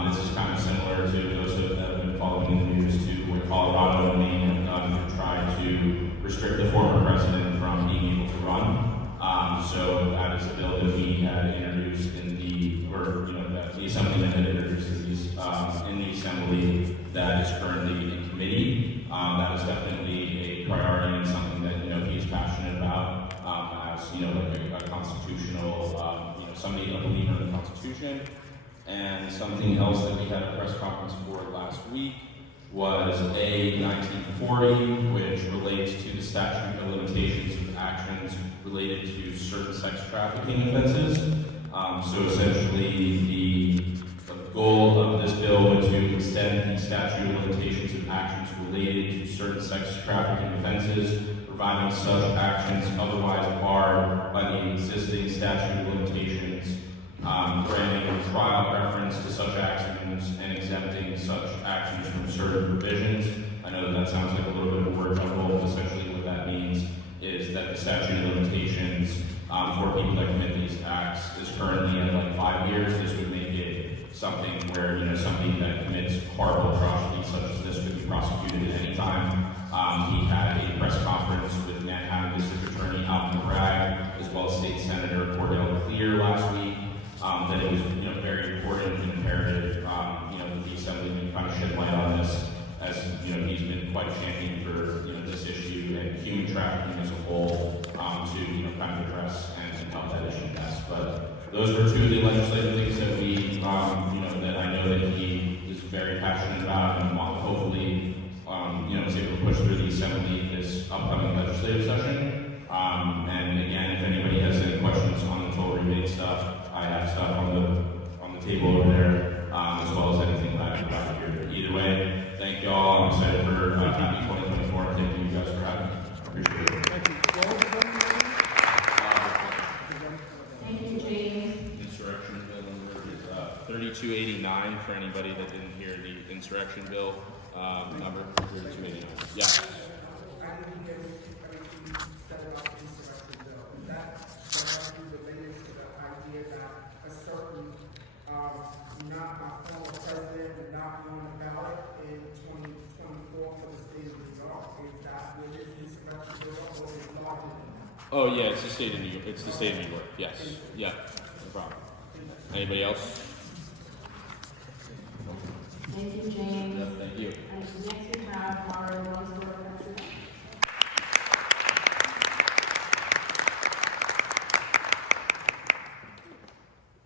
This is kind of similar to those that have been following the news to what Colorado and Maine have done to try to restrict the former president from being able to run. So that is a bill that we had introduced that the Assemblyman had introduced in the Assembly that is currently in committee. That is definitely a priority and something that he's passionate about as like a constitutional somebody a believer in the Constitution. And something else that we had a press conference for last week was A1940, which relates to the statute of limitations of actions related to certain sex trafficking offenses. So essentially, the goal of this bill was to extend the statute of limitations of actions related to certain sex trafficking offenses, providing such actions otherwise barred by the existing statute of limitations, granting a trial preference to such actions, and exempting such actions from certain provisions. I know that sounds like a little bit of a word jumble, but essentially what that means is that the statute of limitations for people that commit these acts is currently at like 5 years. This would make it something where somebody that commits horrible atrocities such as this could be prosecuted at any time. He had a press conference with Manhattan District Attorney Alvin Bragg, as well as State Senator Cordell Clear last week. That it was very important and imperative that the Assemblyman kind of shed light on this, as he's been quite a champion for this issue and human trafficking as a whole to kind of address and help that issue best. But those are two of the legislative things that we that I know that he is very passionate about and hopefully is able to push through the Assembly this upcoming legislative session. And again, if anybody has any questions on the toll rebate stuff, I have stuff on the table over there, as well as anything that I can provide here. Either way, thank you all. I'm excited for happy 2024. Thank you guys for having me. Appreciate it. Thank you, James. Insurrection bill number is 3289 for anybody that didn't hear the insurrection bill number 3289. Yeah. I didn't get everything set up insurrection bill. That directly related to the idea that a certain, not my former president would not be on the ballot in 2024 for the state of New York. Is that what is insurrection bill or is it larger than that? Oh yeah, it's the state of New York. It's the state of New York. Yes. Yeah. No problem. Anybody else? Thank you, James. Yeah, thank you. And next we have our Bronxborough president.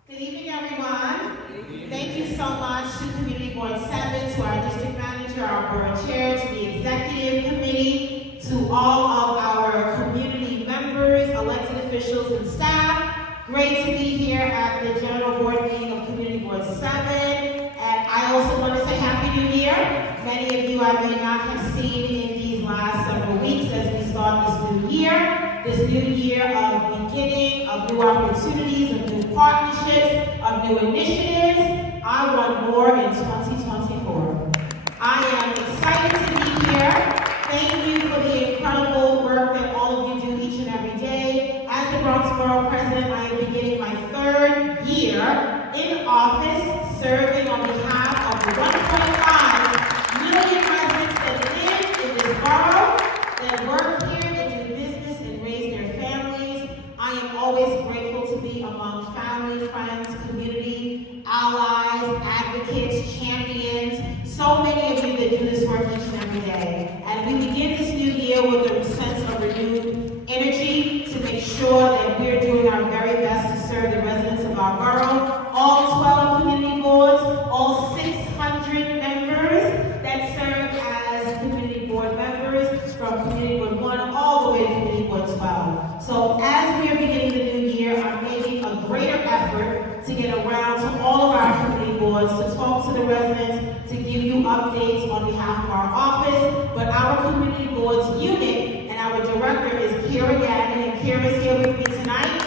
Good evening, everyone. Thank you so much to Community Board 7, to our district manager, our board chair, to the executive committee, to all of our community members, elected officials, and staff. Great to be here at the general board meeting of Community Board 7. And I also want to say Happy New Year. Many of you I may not have seen in these last several weeks as we start this new year of beginning, of new new opportunities, of new partnerships, of new initiatives. I want more in 2024. I am excited to be here. Thank you for the incredible work that all of you do each and every day. As the Bronx Borough President, I am beginning my 3rd year in office, serving on behalf of the 1.5 million residents that live in this borough, that work here, that do business and raise their families. I am always grateful to be among family, friends, community, allies, advocates, champions, so many of you that do this work each and every day. And we begin this new year with a sense of renewed energy to make sure that we're doing our very best to serve the residents of our borough. All 12 community boards, all 600 members that serve as community board members from Community Board 1 all the way to Community Board 12. So as we are beginning the new year, I'm making a greater effort to get around to all of our community boards, to talk to the residents, to give you updates on behalf of our office. But our community boards unit and our director is Kira Gannon, and Kira is here with me tonight.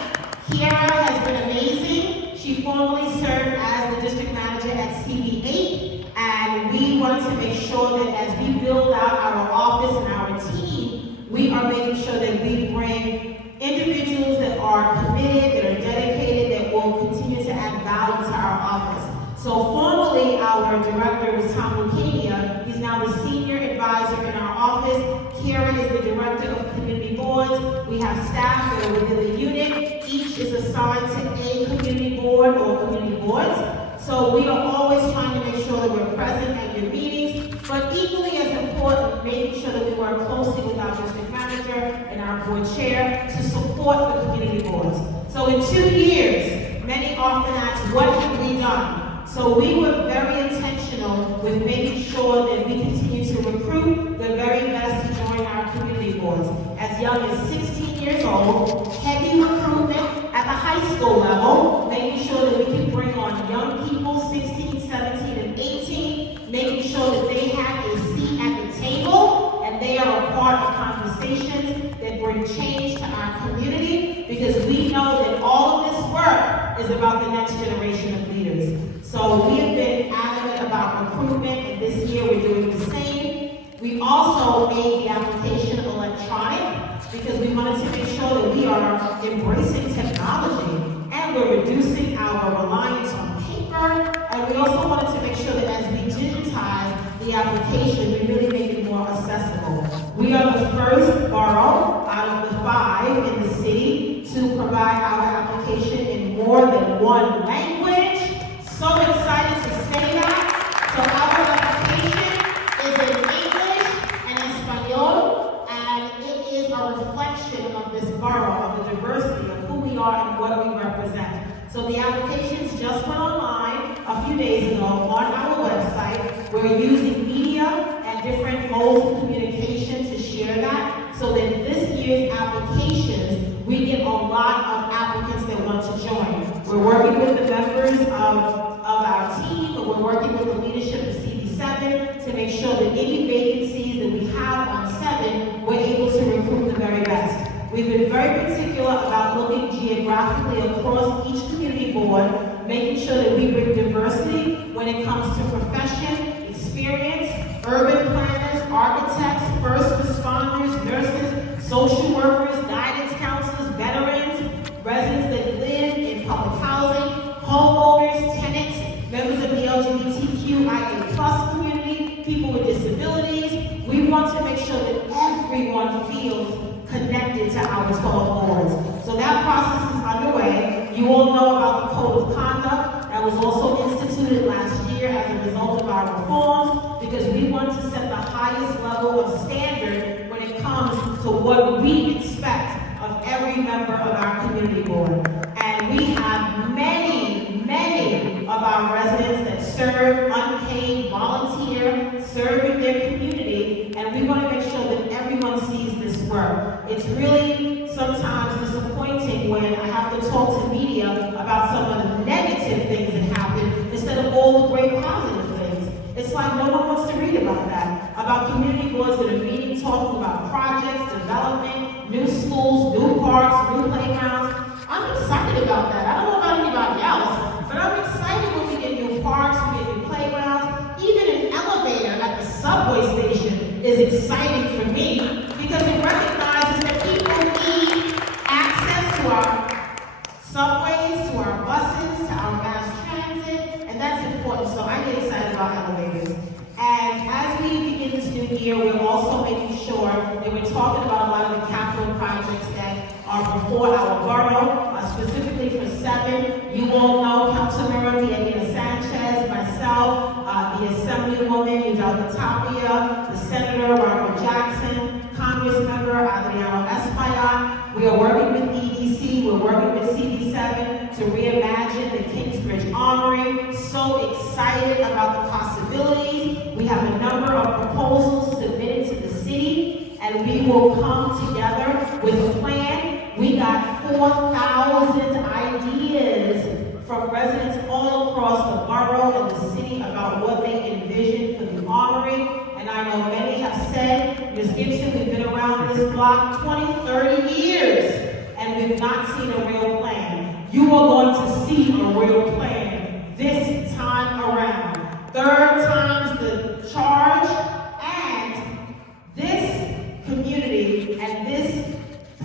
Kira has been amazing. She formerly served as the district manager at CB8, and we wanted to make sure that as we build out our office and our team, we are making sure that we bring individuals that are committed, that are dedicated, that will continue to add value to our office. So formerly, our director was Tom Lucania. He's now the senior advisor in our office. Karen is the director of community boards. We have staff that are within the unit. Each is assigned to a community board or community boards. So we are always trying to make sure that we're present at your meetings, but equally as important, making sure that we work closely with our district manager and our board chair to support the community boards. So in 2 years, many often ask, what have we done? So we were very intentional with making sure that we continue to recruit the very best to join our community boards. As young as 16 years old, heavy recruitment at the high school level, making sure that we can bring on young people, 16, 17, and 18, making sure that they have a seat at the table and they are a part of conversations that bring change to our community, because we know that all of this work is about the next generation of leaders. So we have been adamant about recruitment, and this year we're doing the same. We also made the application electronic because we wanted to make sure that we are embracing technology and we're reducing our reliance on paper. And we also wanted to make sure that as we digitize the application, we really make it more accessible. We are the first borough out of the 5 in the city to provide our application in more than 1 language. So excited to say that. So our application is in English and Espanol, and it is a reflection of this borough, of the diversity of who we are and what we represent. So the applications just went online a few days ago on our website. We're using media and different modes of communication to share that, so that this year's applications, we get a lot of applicants that want to join. We're working with the members of our team, but we're working with the leadership of CB7 to make sure that any vacancies that we have on 7, we're able to recruit the very best. We've been very particular about looking geographically across each community board, making sure that we bring diversity when it comes to profession, experience, urban planners, architects, first responders, nurses, social workers, guidance counselors, veterans, residents that live in public housing, homeowners, tenants, members of the LGBTQIA+ community, people with disabilities. We want to make sure that everyone feels connected to our 12 boards. So that process is underway. You all know about the Code of Conduct that was also instituted last year as a result of our reforms, because we want to set the highest level of standard when it comes to what we expect of every member of our community board. And we have many of our residents that serve unpaid, volunteer, serving their community, and we want to make sure that everyone sees this work. It's really sometimes disappointing when I have to talk to media about some of the negative things that happen instead of all the great positive things. It's like no one wants to read about that, about community boards that are meeting, talking about projects, development, new schools, new parks, new playgrounds. I'm excited excited about that. I don't know about anybody else, but I'm excited when we get new parks, we get new playgrounds. Even an elevator at the subway station is exciting for me because it recognizes that people need access to our subways, to our buses, to our mass transit, and that's important. So I get excited about elevators. And as we begin this new year, we're also making sure that we're talking about a lot of the capital projects that are before our borough, specifically for 7. You all know Councilmember Diana Sanchez, myself, the Assemblywoman Udalga Tapia, the Senator Robert Jackson, Congressmember Adriano Espaillat. We are working with EDC, we're working with CD7 to reimagine the Kingsbridge Armory. So excited about the possibilities. We have a number of proposals submitted to the city, and we will come together with a plan. We got 4,000 ideas from residents all across the borough and the city about what they envision for the armory. And I know many have said, Ms. Gibson, we've been around this block 20, 30 years, and we've not seen a real plan. You are going to see a real plan this time around. 3rd time's the charge, and this community and this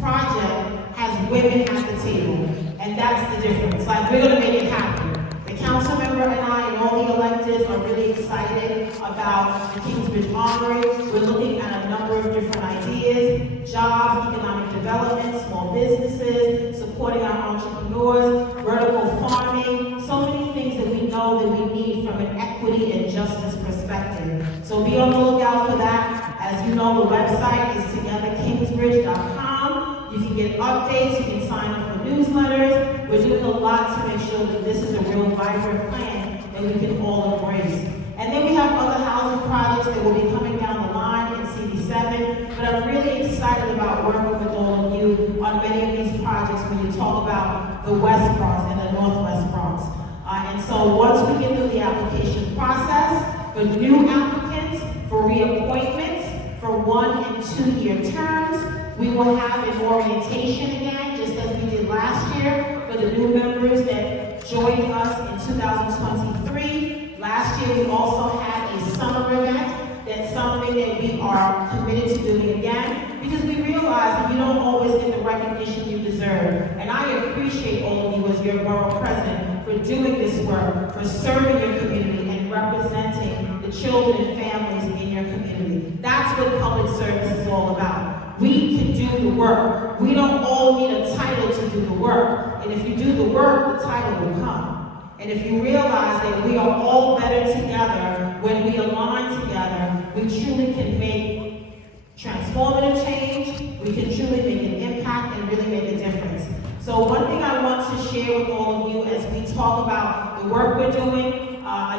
project has women at the table, and that's the difference. Like, we're gonna make it happen. The council member and I and all the electeds are really excited about the Kingsbridge Armory. We're looking at a number of different ideas: jobs, economic development, small businesses, supporting our entrepreneurs, vertical farming, so many things that we know that we need from an equity and justice perspective. So be on the lookout for that. As you know, the website is togetherkingsbridge.com. You can get updates, you can sign up for newsletters. We're doing a lot to make sure that this is a real vibrant plan that we can all embrace. And then we have other housing projects that will be coming down the line in CD7, but I'm really excited about working with all of you on many of these projects when you talk about the West Bronx and the Northwest Bronx. And so once we get through the application process for new applicants, for reappointments, for 1- and 2-year terms, we will have an orientation again, just as we did last year for the new members that joined us in 2023. Last year we also had a summer event. That's something that we are committed to doing again, because we realize that you don't always get the recognition you deserve. And I appreciate all of you as your borough president for doing this work, for serving your community and representing the children and families in your community. That's what public service is all about. We can do the work. We don't all need a title to do the work. And if you do the work, the title will come. And if you realize that we are all better together, when we align together, we truly can make transformative change, we can truly make an impact and really make a difference. So one thing I want to share with all of you as we talk about the work we're doing,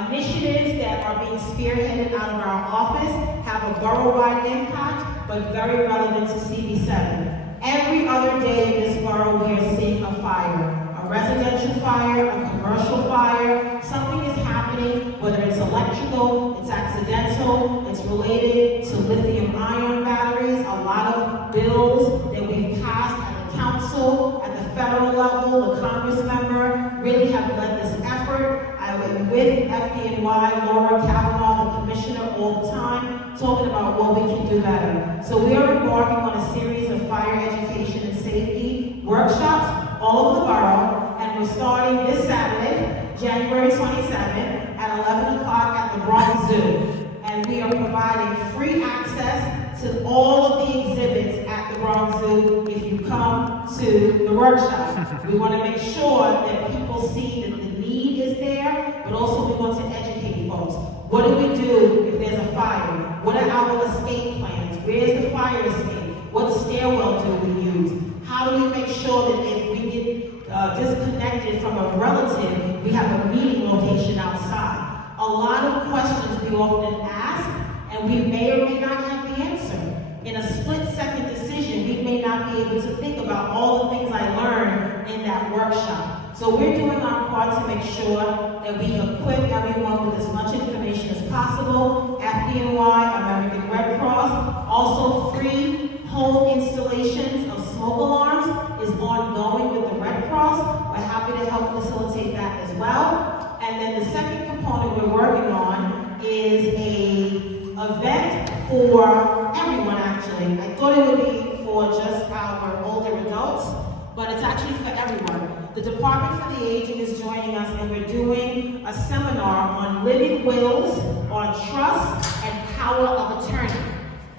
initiatives that are being spearheaded out of our office have a borough-wide impact, but very relevant to CD7. Every other day in this borough, we are seeing a fire. A residential fire, a commercial fire, something is happening, whether it's electrical, it's accidental, it's related to lithium-ion batteries. A lot of bills that we've passed at the council, at the federal level, the Congress member really have led this effort. I was with FDNY, Laura Kavanaugh, the commissioner, all the time, talking about what we can do better. So we are embarking on a series of fire education and safety workshops all over the borough, and we're starting this Saturday, January 27th at 11 o'clock at the Bronx Zoo. And we are providing free access to all of the exhibits at the Bronx Zoo if you come to the workshop. We want to make sure that people see that the need is there, but also we want to educate folks. What do we do if there's a fire? What are our escape plans? Where's the fire escape? What stairwell do we use? How do we make sure that if we get disconnected from a relative, we have a meeting location outside? A lot of questions we often ask, and we may or may not have the answer. In a split-second decision, we may not be able to think about all the things I learned in that workshop. So we're doing our part to make sure that we equip everyone with as much information as possible. FDNY, American Red Cross, also free home installations of smoke alarms is ongoing with the Red Cross. We're for everyone actually. I thought it would be for just our older adults, but it's actually for everyone. The Department for the Aging is joining us, and we're doing a seminar on living wills, on trust, and power of attorney.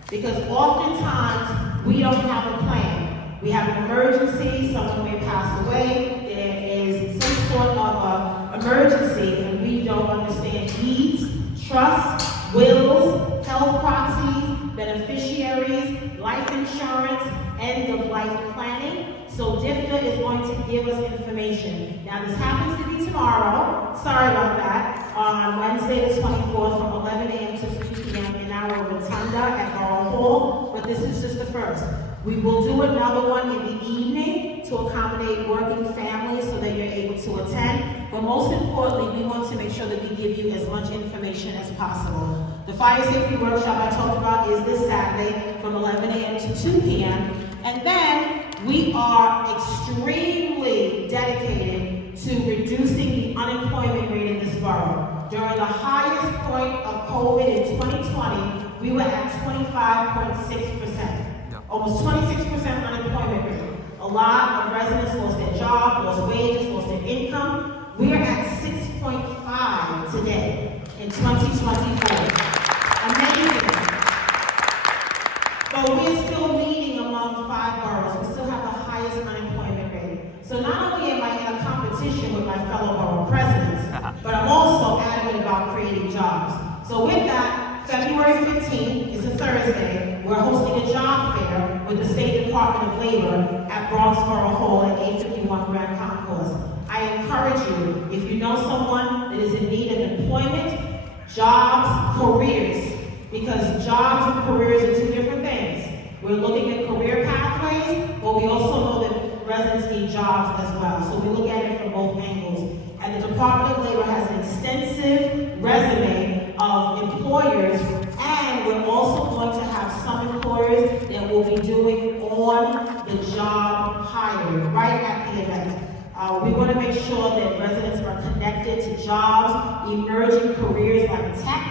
Because oftentimes, we don't have a plan. We have an emergency, someone may pass away, there is some sort of a emergency, and we don't understand deeds, trust, wills, health proxies, beneficiaries, life insurance, end-of-life planning. So DIFTA is going to give us information. Now this happens to be tomorrow, sorry about that, on Wednesday the 24th from 11 a.m. to 3 p.m. in our rotunda at Borough Hall, but this is just the first. We will do another one in the evening to accommodate working families so that you're able to attend. But most importantly, we want to make sure that we give you as much information as possible. The fire safety workshop I talked about is this Saturday from 11 a.m. to 2 p.m. And then we are extremely dedicated to reducing the unemployment rate in this borough. During the highest point of COVID in 2020, we were at 25.6%. Almost 26% unemployment rate. A lot of residents lost their job, lost wages, lost their income. We are at 6.5 today in 2024. Amazing. But we're still leading among 5 boroughs. We still have the highest unemployment rate. So not only am I in a competition with my fellow borough presidents, but I'm also adamant about creating jobs. So with that, February 15th is a Thursday. We're hosting a job fair with the State Department of Labor at Bronx Borough Hall at 851 Grand Concourse. I encourage you, if you know someone that is in need of employment, jobs, careers, because jobs and careers are 2 different things. We're looking at career pathways, but we also know that residents need jobs as well. So we look at it from both angles. And the Department of Labor has an extensive resume of employers, and we're also going to have some employers that will be doing on-the-job hiring right at the event. We want to make sure that residents are connected to jobs, emerging careers like tech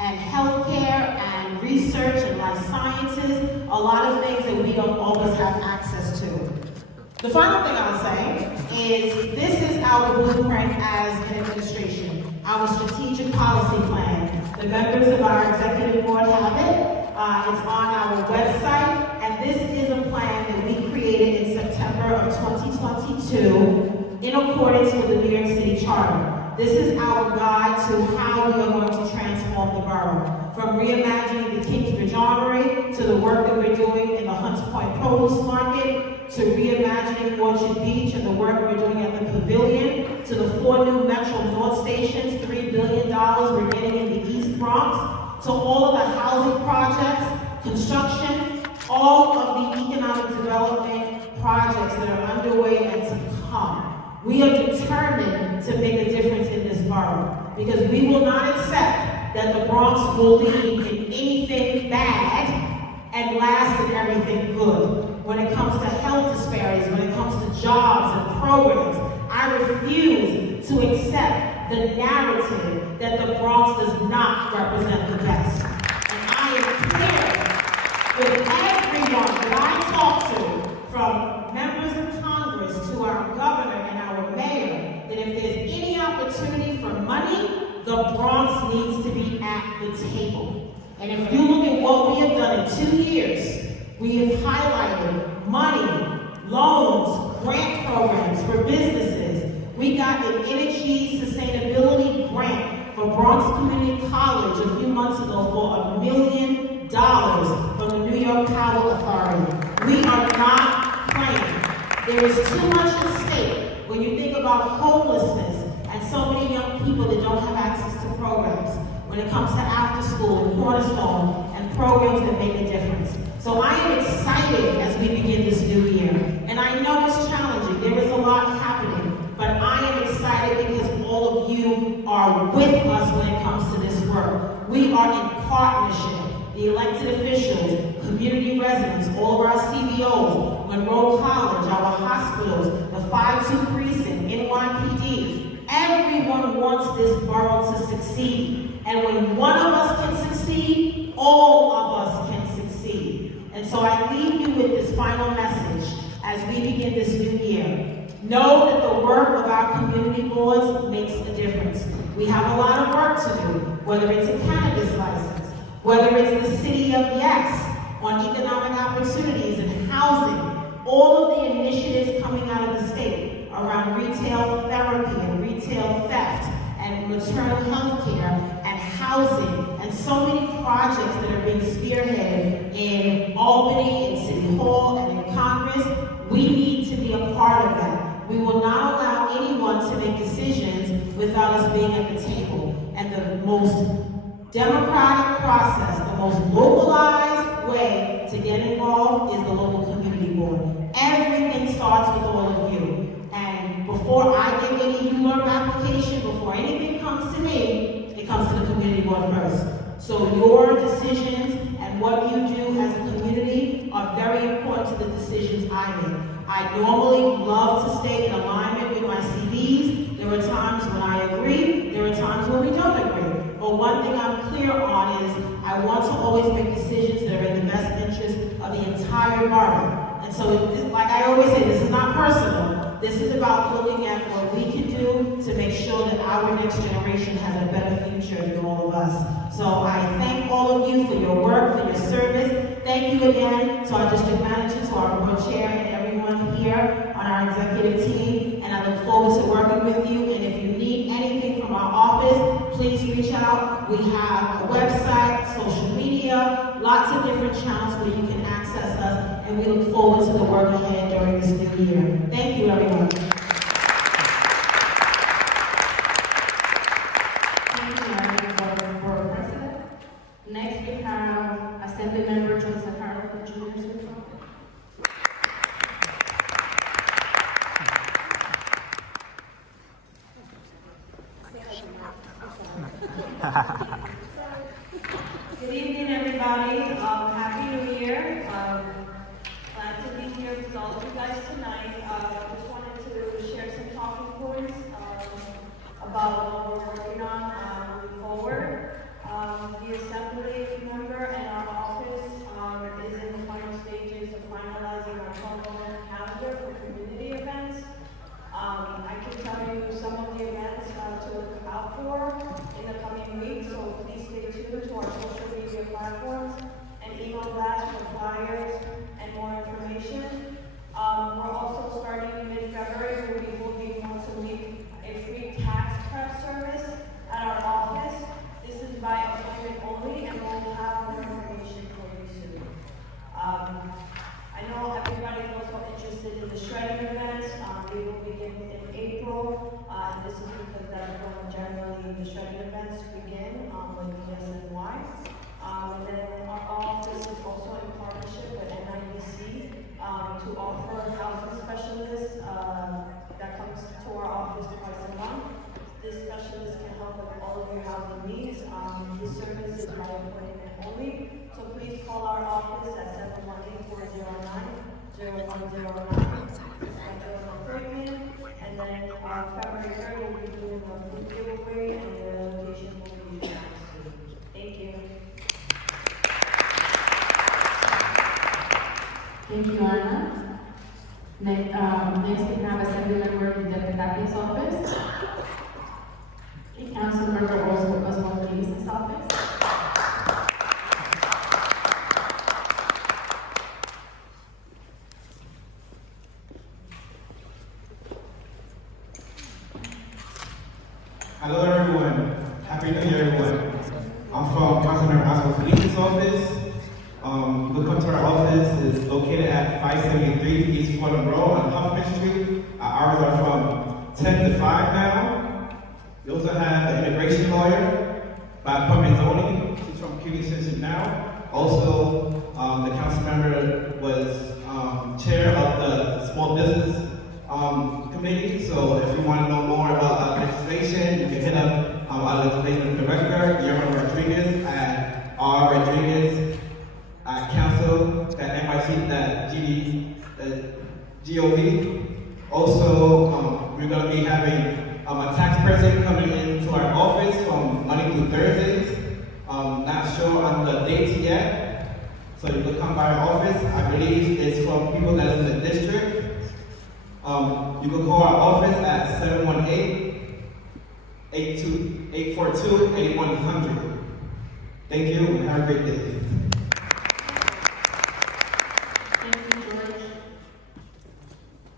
and healthcare and research and life sciences, a lot of things that we don't always have access to. The final thing I'll say is this is our blueprint as an administration, our strategic policy plan. The members of our executive board have it. It's on our website, and this is a plan that we created in September of 2022 in accordance with the New York City Charter. This is our guide to how we are going to transform the borough. From reimagining the Kingsbridge Armory, to the work that we're doing in the Hunts Point Produce Market, to reimagining Orchard Beach and the work we're doing at the Pavilion, to the 4 new Metro North stations, $3 billion we're getting in the East Bronx, to all of the housing projects, construction, all of the economic development projects that are underway and to come. We are determined to make a difference in this borough because we will not accept that the Bronx will lead in anything bad and last in everything good. When it comes to health disparities, when it comes to jobs and programs, I refuse to accept the narrative that the Bronx does not represent the best. And I am clear with everyone that I talk to, from members of Congress to our governor and our mayor, that if there's any opportunity for money, the Bronx needs to be at the table. And if you look at what we have done in 2 years, we have highlighted money, loans, grant programs for businesses. We got an energy sustainability grant for Bronx Community College a few months ago for $1 million from the New York Power Authority. We are not playing. There is too much at stake when you think about homelessness and so many young people that don't have access to programs. When it comes to after school and Cornerstone and programs that make a difference. So I am excited as we begin this new year. And I know it's challenging. There is a lot happening. But I am excited because all of you are with us when it comes to this work. We are in partnership. The elected officials, community residents, all of our CBOs, Monroe College, our hospitals, the 5-2 precinct, NYPD. Everyone wants this borough to succeed. And when one of us can succeed, all of us can succeed. And so I leave you with this final message as we begin this new year. Know that the work of our community boards makes a difference. We have a lot of work to do, whether it's a cannabis license, whether it's the city of yes on economic opportunities and housing, all of the initiatives coming out of the state around retail therapy and retail theft and maternal health care and housing and so many projects that are being spearheaded in Albany, in City Hall, and in Congress. We need to be a part of that. We will not allow anyone to make decisions without us being at the table. And the most democratic process, the most localized way to get involved is the local community board. Everything starts with all of you. And before I get any ULURP application, before anything comes to me, it comes to the community board first. So your decisions and what you do as a community are very important to the decisions I make. I normally love to stay in alignment with my CBs. There are times when I agree, there are times when we don't agree. But one thing I'm clear on is I want to always make decisions that are in the best interest of the entire borough. And so, like I always say, this is not personal. This is about looking at what we can do to make sure that our next generation has a better future than all of us. So I thank all of you for your work, for your service. Thank you again to our district manager, to our board chair, and everyone here on our executive team. And I look forward to working with you. And if you need anything from our office, please reach out. We have a website, social media, lots of different channels where you can access us. And we look forward to the work ahead during this new year. Thank you, everyone. Thank you, Madam Board President. Next, we have Assembly Member Joseph Harrell, Jr. Good evening, everybody. Happy New Year. Glad to be here with all of you guys tonight. Just wanted to share some talking points about what we're working on moving forward. The Assembly member and our office is in the final stages of finalizing our 12-month calendar for community events. I can tell you some of the events to look out for in the coming weeks, so please stay tuned to our social media platforms and email blasts for flyers and more information. We're also starting in mid-February. We'll be holding once a week a free tax prep service at our office. This is by appointment only, and we'll have more information for you soon. I know everybody is also interested in the shredding events. They will begin in April, and this is because that's when generally the shredding events begin with ESNY. And then our office is also in partnership with NIEC to offer housing specialists that comes to our office twice a month. This specialist can help with all of your housing needs. This service is by appointment only, so please call our office at 718-409-0109. Schedule an appointment, and then February 3rd we'll be doing a food giveaway, and the location will be announced soon. Thank you. Thank you, Anna. Next, we have Assembly Member in the Tapia's office. Council Member Oswald Davis' office. Hello everyone. Happy New Year everyone. I'm from Councilmember Oswald Felice's office. You'll come to our office. It's located at 573 East Fordham Road on Huffman Street. Our hours are from 10 to 5 now. We also have an immigration lawyer by appointment only. She's from Cutie Citizen now. Also, the council member was chair of the small business committee. So if you want to know more about legislation, you can hit up our legislative director, Guillermo Rodriguez, at rrodriguez at council.nyc.gov. Also, we're going to be having a tax person coming into our office from Monday through Thursdays. Not sure on the dates So you can come by our office. I believe it's for people that live in the district. You can call our office at 718-842-8100. Thank you and have a great day. Thank you, George.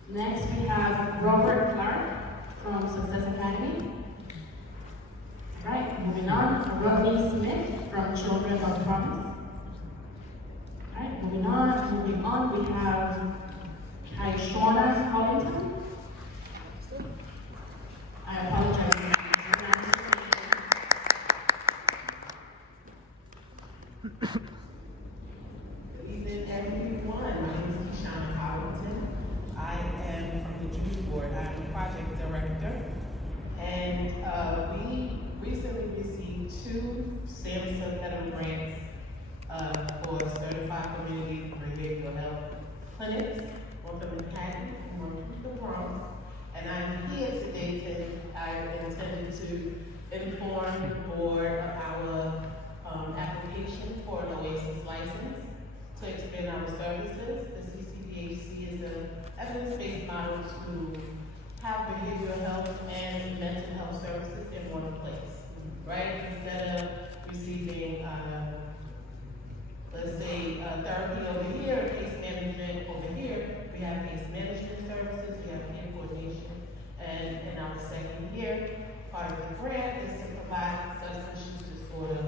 Next, we have Robert Clark from Success Academy. All right, moving on, Rodney Smith from Children of Promise. All right, moving on, we have Kaishona Collington. I apologize. Good evening, everyone. My name is Kishana Collington. I am from the Juice Board. I'm the project director. And we recently received 2 SAMHSA federal grants for certified community behavioral health clinics, one from Manhattan and one from the Bronx. And I'm here today I intended to inform the board of our application for an OASIS license to expand our services. The CCPHC is an evidence-based model to have behavioral health and mental health services in one place, right? Instead of receiving, let's say, therapy over here, case management over here, we have case management services, we have care coordination, and in our second year, part of the grant is to provide substance use disorder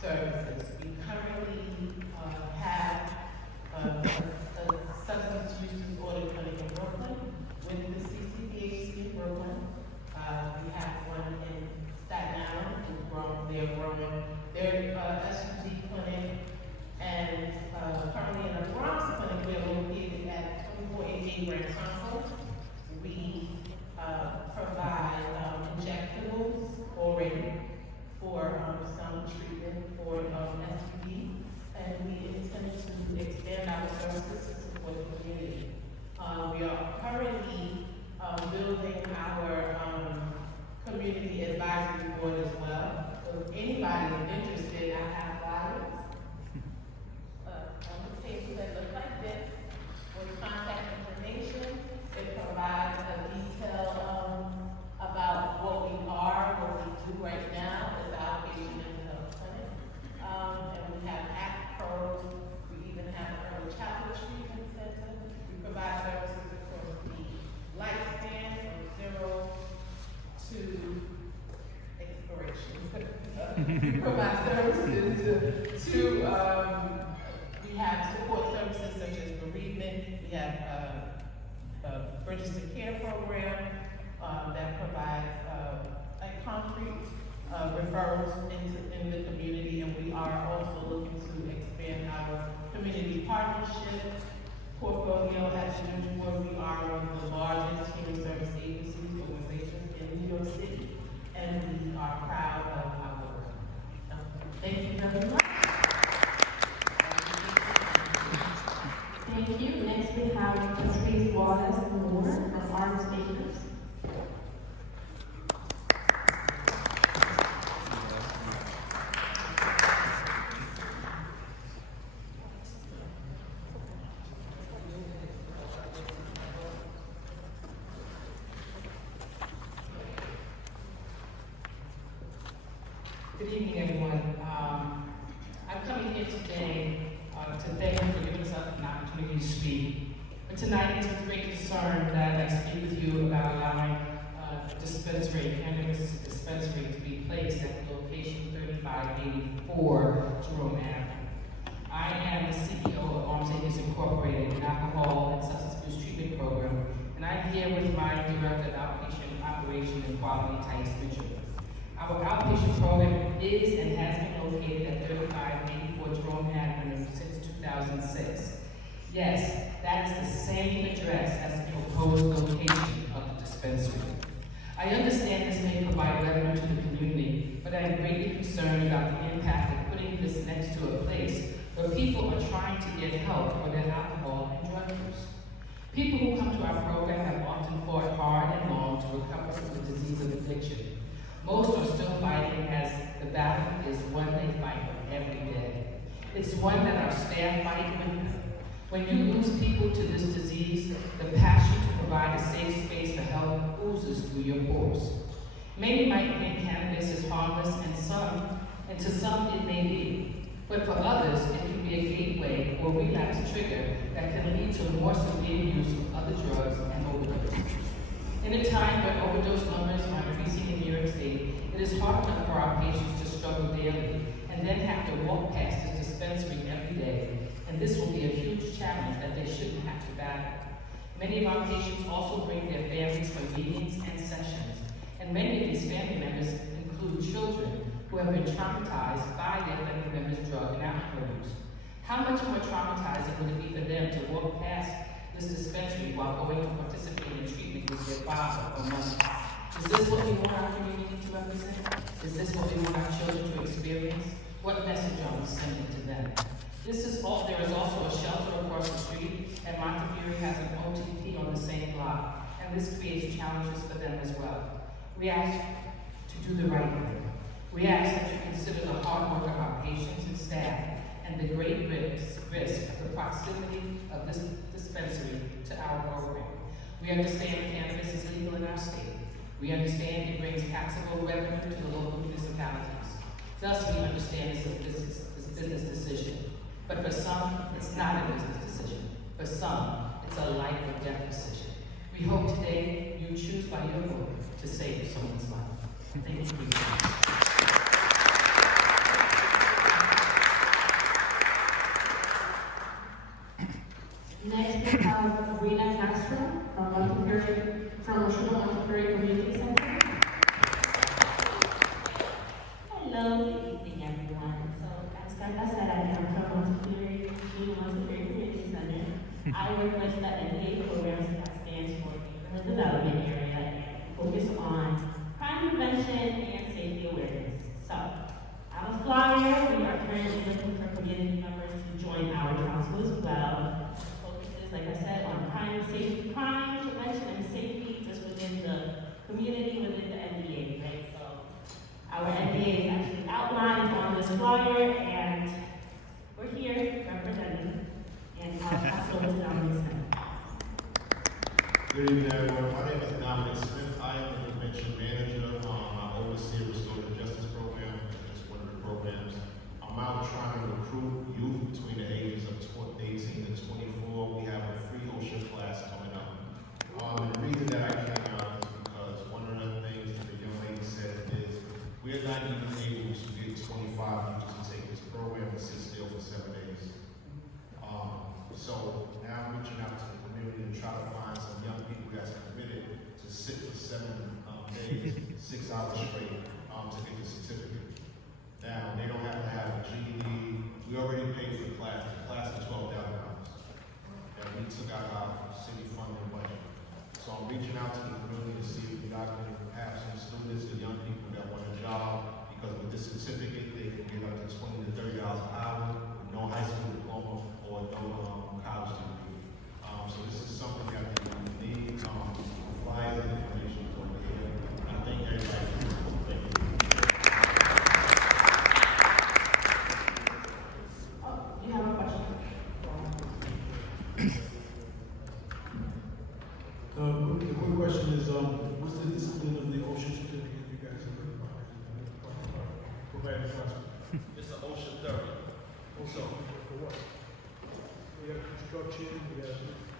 services. We currently have a substance use disorder clinic in Brooklyn with the CCPHC in Brooklyn. We have one in Staten Island, they're growing their SUD clinic, and currently in the Bronx clinic, we are located at 2488 Grand Consult. We provide injectables already for some treatment for SUD, and we intend to expand our services to support the community. We are currently building our community advisory board as well. So if anybody is interested, I have flyers on the table that look like this with contact information. It provides a detail about what we are, what we do right now as the outpatient mental health clinic. And we have ACT-PROs, we even have an early childhood treatment center. We provide services across the lifespan from 0 to expiration. We provide services to we have support services such as bereavement. We have Bridges to Care program that provides like concrete referrals in the community, and we are also looking to expand our community partnership portfolio at the Juice Board. We are one of the largest human service agencies organizations in New York City, and we are proud of our work. Thank you very much. Thank you. Next, we have Patrice Wallace Moore from Arms Makers. Good evening, everyone. I'm coming here today to thank you for giving us an opportunity to speak. But tonight, it's with great concern that I speak with you about allowing cannabis dispensary to be placed at location 3584 Jerome Avenue. I am the CEO of Arms Makers Incorporated, an alcohol and substance abuse treatment program, and I'm here with my director of outpatient operation and quality, Tice Mitchell. Our outpatient program is and has been located at 3584 Jerome Avenue since 2006. Yes, that is the same address as the proposed location of the dispensary. I understand this may provide revenue to the community, but I am greatly concerned about the impact of putting this next to a place where people are trying to get help for their alcohol and drug use. People who come to our program have often fought hard and long to recover from the disease of addiction. Most are still fighting, as the battle is one they fight every day. It's one that our staff fight with. When you lose people to this disease, the passion to provide a safe space for help oozes through your pores. Many might think cannabis is harmless, and to some it may be. But for others, it can be a gateway or relapse trigger that can lead to more severe use of other drugs and overdose. In a time where overdose numbers are increasing in New York State, it is hard enough for our patients to struggle daily and then have to walk past this dispensary every day. And this will be a huge challenge that they shouldn't have to battle. Many of our patients also bring their families for meetings and sessions. And many of these family members include children who have been traumatized by their family members' drug and alcohol use. How much more traumatizing would it be for them to walk past this dispensary while going to participate in treatment with their father or mother? Is this what we want our community to represent? Is this what we want our children to experience? What message are we sending to them? There is also a shelter across the street, and Montefiore has an OTP on the same block, and this creates challenges for them as well. We ask to do the right thing. We ask that you consider the hard work of our patients and staff and the great risk of the proximity of this dispensary to our program. We understand cannabis is legal in our state. We understand it brings taxable revenue to the local municipalities. Thus, we understand it's a business decision. But for some, it's not a business decision. For some, it's a life or death decision. We hope today you choose by your vote to save someone's life. Thank you for your time. Next, we have Rena Castro from Oshuna Montefiore Community Center. Hello, good evening, everyone. So, as Carla said, I am from Montefiore Community Center. I work with the NBA programs that stands for Neighborhood Development Area and focus on crime prevention and safety awareness. So, I have a flyer. We are currently looking for community members to join our council as well. Like I said, on crime prevention and safety, just within the community, within the NBA, right? So our NBA is actually outlined on this flyer, and we're here representing, and I'll pass it over to Dominic Smith. Good evening, everyone. My name is Dominic Smith. I am the prevention manager. I oversee a restorative justice program, just one of the programs. I'm out trying to recruit youth between the ages of 18 to 24. We have a free OSHA class coming up. And the reason that I came out is because one of the things that the young lady said is we're not even able to get 25 youth to take this program and sit still for 7 days. So now I'm reaching out to the community and try to find some young people that's committed to sit for 7 days, 6 hours straight, to get the certificate. Now, they don't have to have a GED. We already paid for the class. The class is $12,000. And we took out our city funding budget. So I'm reaching out to the community to see if we can have some students and young people that want a job, because with this certificate, they can get up to $20 to $30 an hour, with no high school diploma or no college degree. So this is something that we need. Flyers and information over here. I thank everybody. Thank you. You have a question? The quick question is, what's the discipline of the OSHA certificate you guys have provided for us? It's an OSHA 30. Also, for what? We got construction, we got,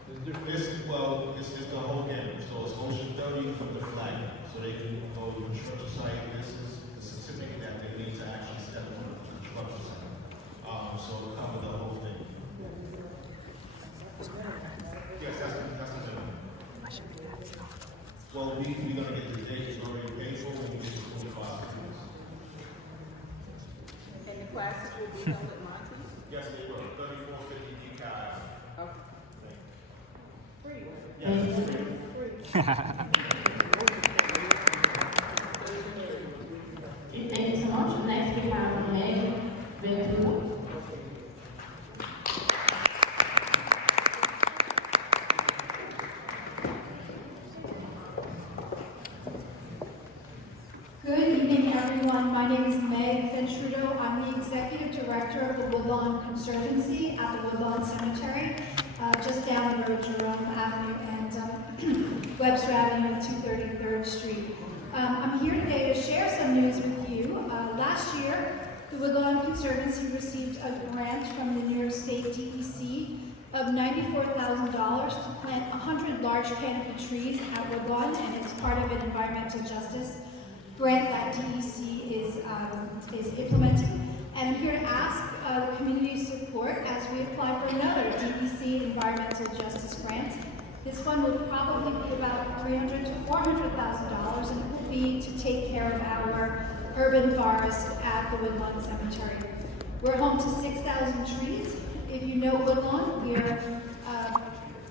there's different. It's the whole game. So it's OSHA 30 from the flag. So they can go to the construction site. This is the certificate that they need to actually step on the construction site. So it'll cover the whole thing. Yes, that's the minimum. Well, we're gonna get the date already paid for when we get the 45 tickets. And the classes will be held at Monty's? Yes, they will. 3450 DKI. Okay. Free. Yes, it's free. Thank you so much. Next, we have Meg Ventura. Good evening, everyone. My name is Meg Ventura. I'm the Executive Director of the Woodlawn Woodlawn Conservancy at the Woodlawn Cemetery, just down the road, Jerome Avenue and Webster Avenue and 233rd Street. I'm here today to share some news with you. Last year, the Woodlawn Conservancy received a grant from the New York State DEC of $94,000 to plant 100 large canopy trees at Woodlawn, and it's part of an environmental justice grant that DEC is implementing. And I'm here to ask the community's support as we apply for another DEC environmental justice grant. This one will probably be about $300,000 to $400,000, and it will be to take care of our urban forest at the Woodlawn Cemetery. We're home to 6,000 trees. If you know Woodlawn, we are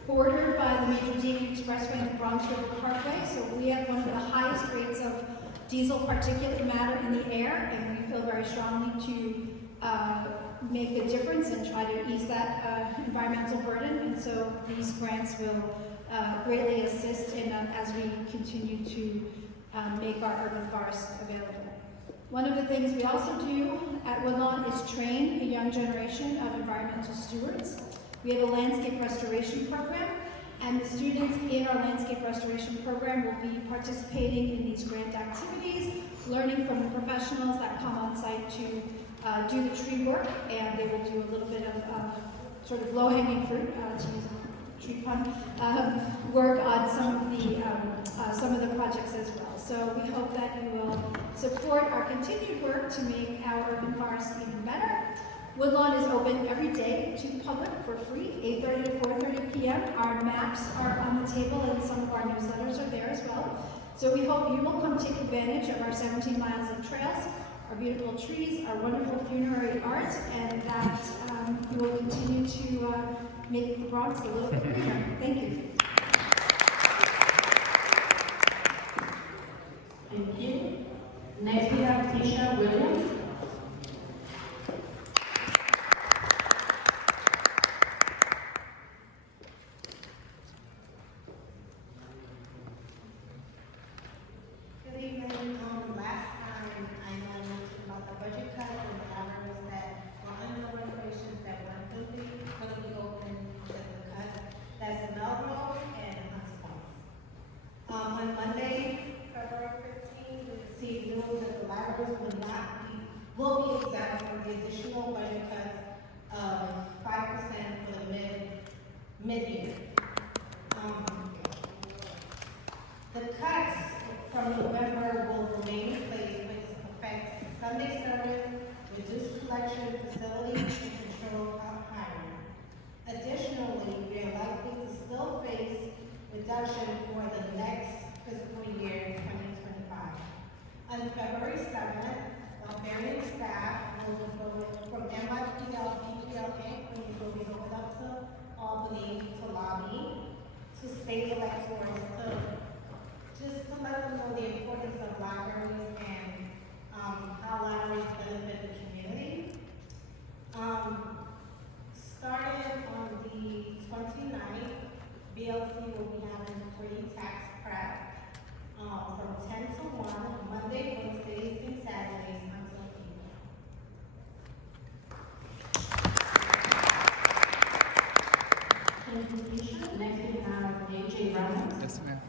bordered by the Major Dean Expressway and the Bronx River Parkway, so we have one of the highest rates of diesel particulate matter in the air, and we feel very strongly to make a difference and try to ease that environmental burden. And so these grants will greatly assist in as we continue to make our urban forests available. One of the things we also do at Woodlawn is train a young generation of environmental stewards. We have a landscape restoration program, and the students in our landscape restoration program will be participating in these grant activities, learning from the professionals that come on site to do the tree work, and they will do a little bit of sort of low-hanging fruit, to use a tree pun, work on some of the projects as well. So we hope that you will support our continued work to make our urban forests even better. Woodlawn is open every day to the public for free, 8:30 to 4:30 p.m. Our maps are on the table and some of our newsletters are there as well. So we hope you will come take advantage of our 17 miles of trails, our beautiful trees, our wonderful funerary art, and that you will continue to make the Bronx a little bit greener. Thank you. Thank you. Next we have Tisha Williams. Good evening. Last time I know I mentioned about the budget cuts and the hours that were under renovations that weren't going to be open because of the cuts. That's Melrose and Hunts Point. On Monday, February 15th, we received news that the libraries will be exempt from the additional budget cuts of 5% for the mid-year. The cuts from November will remain in place, which affects Sunday service, reduced collection facilities, and control hiring. Additionally, we are likely to still face reduction for the next fiscal year, 2025. On February 7th, librarian staff will go from NYPL, PPL, and Queens will be going up to Albany to lobby to state electors just to let them know the importance of libraries and how libraries benefit the community. Starting on the 29th, BLC will be having free tax prep from 10 to 1, Monday, Wednesdays, and Saturdays until evening. Thank you, Tisha. Next we have AJ Ramos. Yes, ma'am.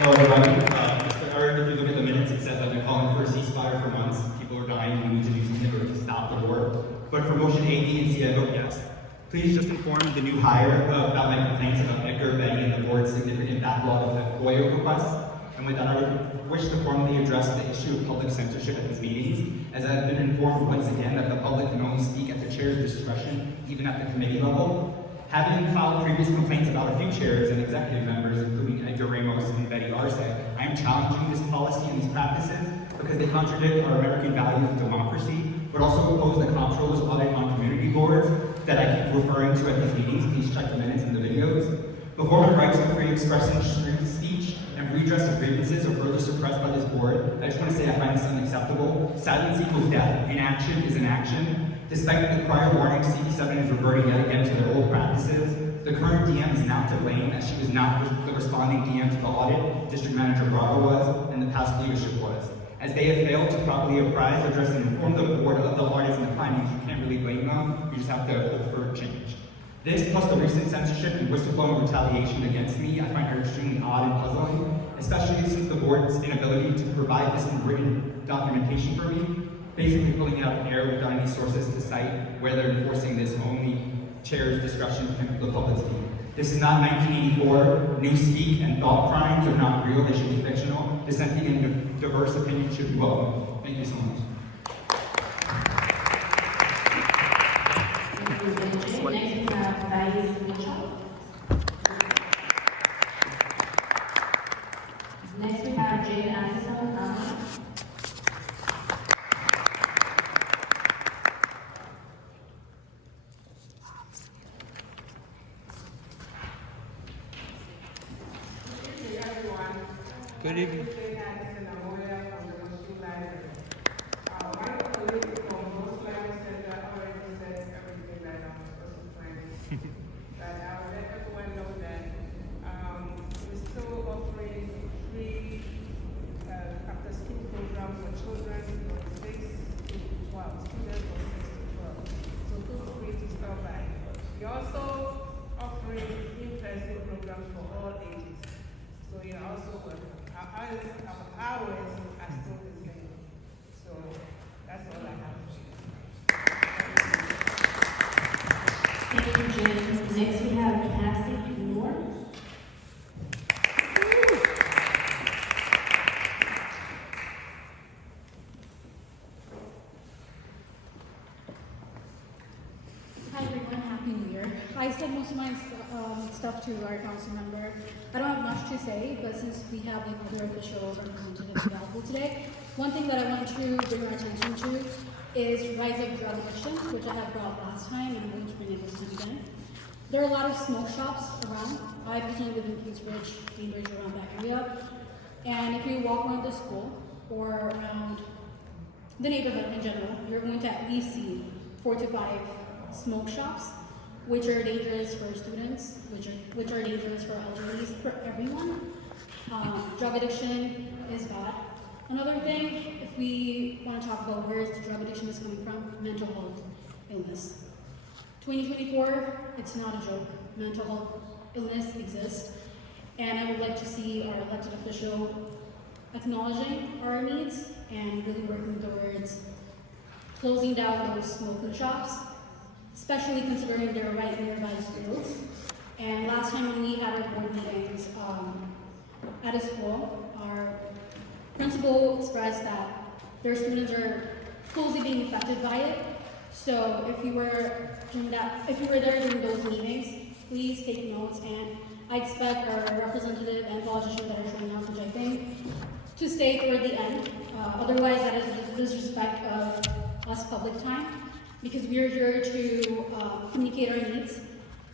Hello, everybody. Mr. Eric, if you look at the minutes, it says I've been calling for a ceasefire for months. People are dying. We need to do something or to stop the war. But for motion A, B, and C, I vote yes. Please just inform the new hire about my complaints about Edgar, Betty, and the board's significant backlog of FOIA requests. And with that, I would wish to formally address the issue of public censorship at these meetings, as I have been informed once again that the public can only speak at the chair's discretion, even at the committee level. Having filed previous complaints about a few chairs and executive members, including Edgar Ramos and Betty Arce, I am challenging this policy and these practices because they contradict our American values of democracy, but also oppose the comptroller's audit on community boards that I keep referring to at these meetings. Please check the minutes and the videos. Before my rights to free expression, speech, and redress of grievances are further suppressed by this board, I just want to say I find this unacceptable. Silence equals death. Inaction is inaction. Despite the prior warning, CD7 is reverting yet again to their old practices. The current DM is now to blame, as she was not the responding DM to the audit District Manager Bravo was, and the past leadership was. As they have failed to properly apprise, address, and inform the board of the audits and the findings, you can't really blame them. You just have to hope for change. This, plus the recent censorship and whistleblowing retaliation against me, I find are extremely odd and puzzling, especially since the board's inability to provide this in written documentation for me, basically pulling out air without any sources to cite where they're enforcing this only chair's discretion and the public's view. This is not 1984. New speak and thought crimes are not real, they should be fictional. Dissenting and diverse opinions should be welcome. Thank you so much. Next we have Diane Mitchell. Next we have Jade Anderson. Good evening. You're also offering in-person programs for all ages. So you're also our hours are still the same. So that's all I have to say. Thank you, Jim. Next we have Cassie Moore. Hi everyone, Happy New Year. I said most of my stuff to our council member. I don't have much to say, but since we have another official representative available today, one thing that I want to bring our attention to is rise of drug addiction, which I had brought last time, and I'm going to bring it this time again. There are a lot of smoke shops around. I personally live in Kingsbridge, Cambridge, around that area. And if you walk around the school or around the neighborhood in general, you're going to at least see 4 to 5 smoke shops, which are dangerous for students, which are dangerous for elderly, for everyone. Drug addiction is bad. Another thing, if we want to talk about where the drug addiction is coming from, mental health illness. 2024, it's not a joke. Mental health illness exists, and I would like to see our elected official acknowledging our needs and really working towards closing down those smoking shops, especially considering they're right nearby schools. And last time when we had our board meetings at a school, our principal expressed that their students are closely being affected by it. So if you were there during those meetings, please take notes, and I expect our representative and politicians that are showing up, which I think, to stay toward the end. Otherwise, that is disrespect of us public time, because we are here to communicate our needs.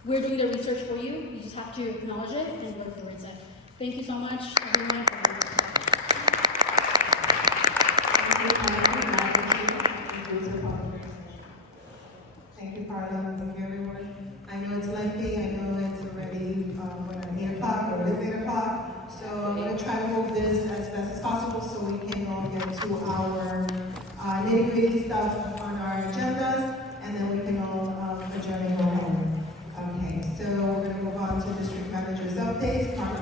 We're doing the research for you. You just have to acknowledge it and work towards it. Thank you so much, everyone. Thank you, Carla. Thank you, everyone. I know it's lengthy. I know it's already 8 o'clock, or it is 8 o'clock. So I'm going to try to move this as best as possible so we can all get to our nitty-gritty stuff on our agendas, and then we can all adjourn and go home. Okay, so we're going to move on to district manager's updates. Carla.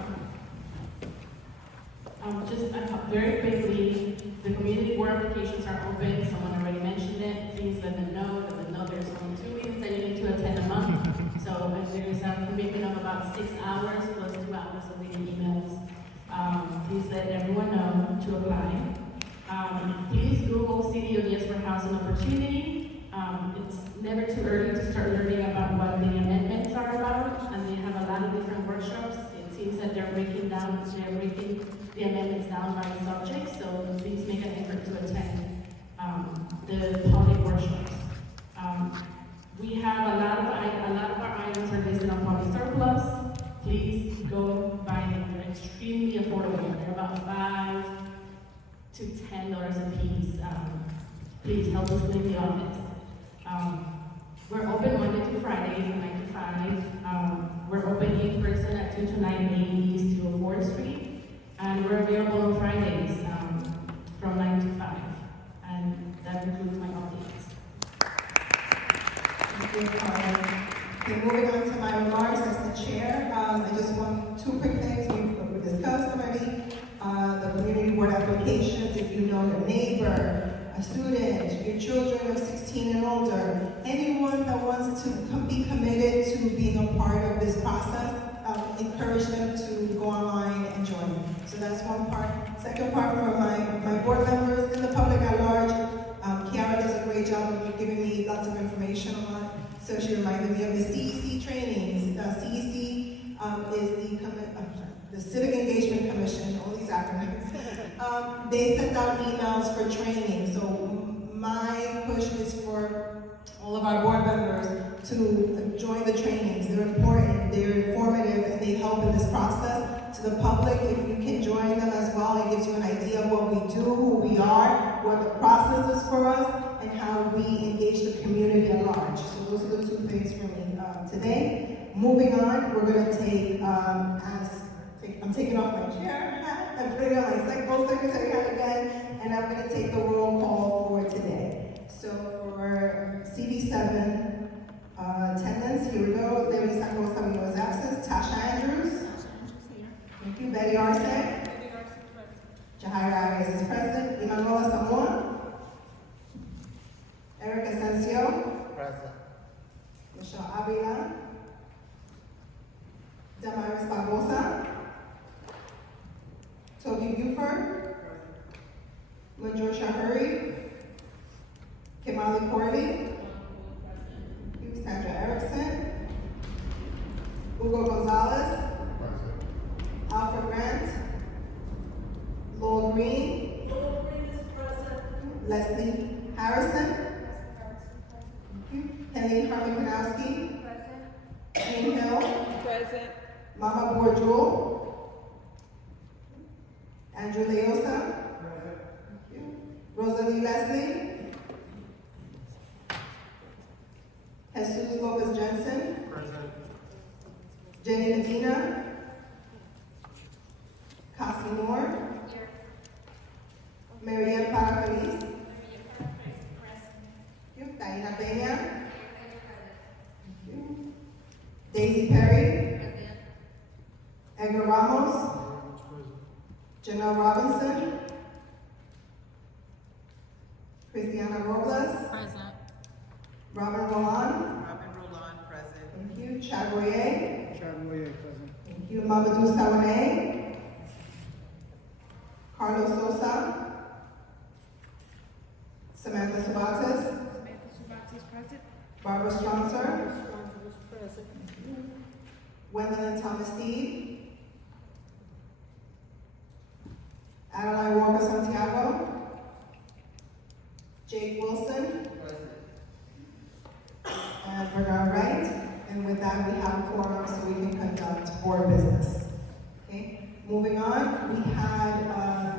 Just very quickly, the community board applications are open. Someone already mentioned it. Please let them know there's only 2 weeks that you need to attend a month. So there's a commitment of about 6 hours plus 2 hours of reading emails. Please let everyone know to apply. Please Google City ODS for Housing Opportunity. It's never too early to start learning about what the amendments are about, and they have a lot of different workshops. It seems that they're breaking the amendments down by subject, so please make an effort to attend the public workshops. We have a lot of our items are listed on public surplus. Please go buy them. They're extremely affordable. They're about $5 to $10 a piece. Please help us clean the office. We're open Monday to Friday, 9 to 5. We're open in person at 229 East 204th Street. And we're available on Fridays from 9 Okay, moving on to my remarks as the chair, I just want two quick things we discussed already. The community board applications, if you know your neighbor, a student, your children of 16 and older, anyone that wants to be committed to being a part of this process, encourage them to go online and join. So that's one part. Second part for my board members and the public at large, Kiara does a great job of giving me lots of information on that. So she reminded me of the CEC trainings. CEC is the Civic Engagement Commission, all these acronyms. They send out emails for training. So my push is for all of our board members to join the trainings. They're important, they're informative, and they help in this process. To the public, if you can join them as well, it gives you an idea of what we do, who we are, what the process is for us, and how we engage the community at large. So those are the two things for me today. Moving on, we're going to take, I'm taking off my chair hat and putting on my secretary hat again, and I'm going to take the roll call for today. So for CV7 attendance, here we go. Lily Santos is absent. Tasha Andrews. Thank you. Betty Arce. Jahira Arias is present. Emanuela Samoa. Eric Asensio. Present. Michelle Avila. Damaris Barbosa. Toby Buford. Manjor Shahuri. Kimali Corley. Sandra Erickson. Hugo Gonzalez. Alfred Grant. Lowell Green. Lowell Green is present. Leslie Harrison. Helene Harley-Kanowski. Present. Jane Hill. Present. Mama Bourgeois. Andrew Leosa. Present. Rosalie Leslie. Jesus Lopez Jensen. Present. Jenny Medina. Cassie Moore. Here. Marielle Parafeliz. Present. Diana Peña. Daisy Perry. Present. Edgar Ramos. Janelle Robinson. Christiana Robles. Present. Robin Roland. Robin Roland, present. Thank you. Chad Royer. Chad Royer, present. Thank you. Mamadou Sawane. Carlos Sosa. Samantha Sabates. Samantha Sabates, present. Barbara Stronser. Present. Gwendolyn Thomas Steve. Adeline Walker Santiago. Jake Wilson. Present. And Bernard Wright. And with that, we have a quorum so we can conduct board business. Okay. Moving on, we had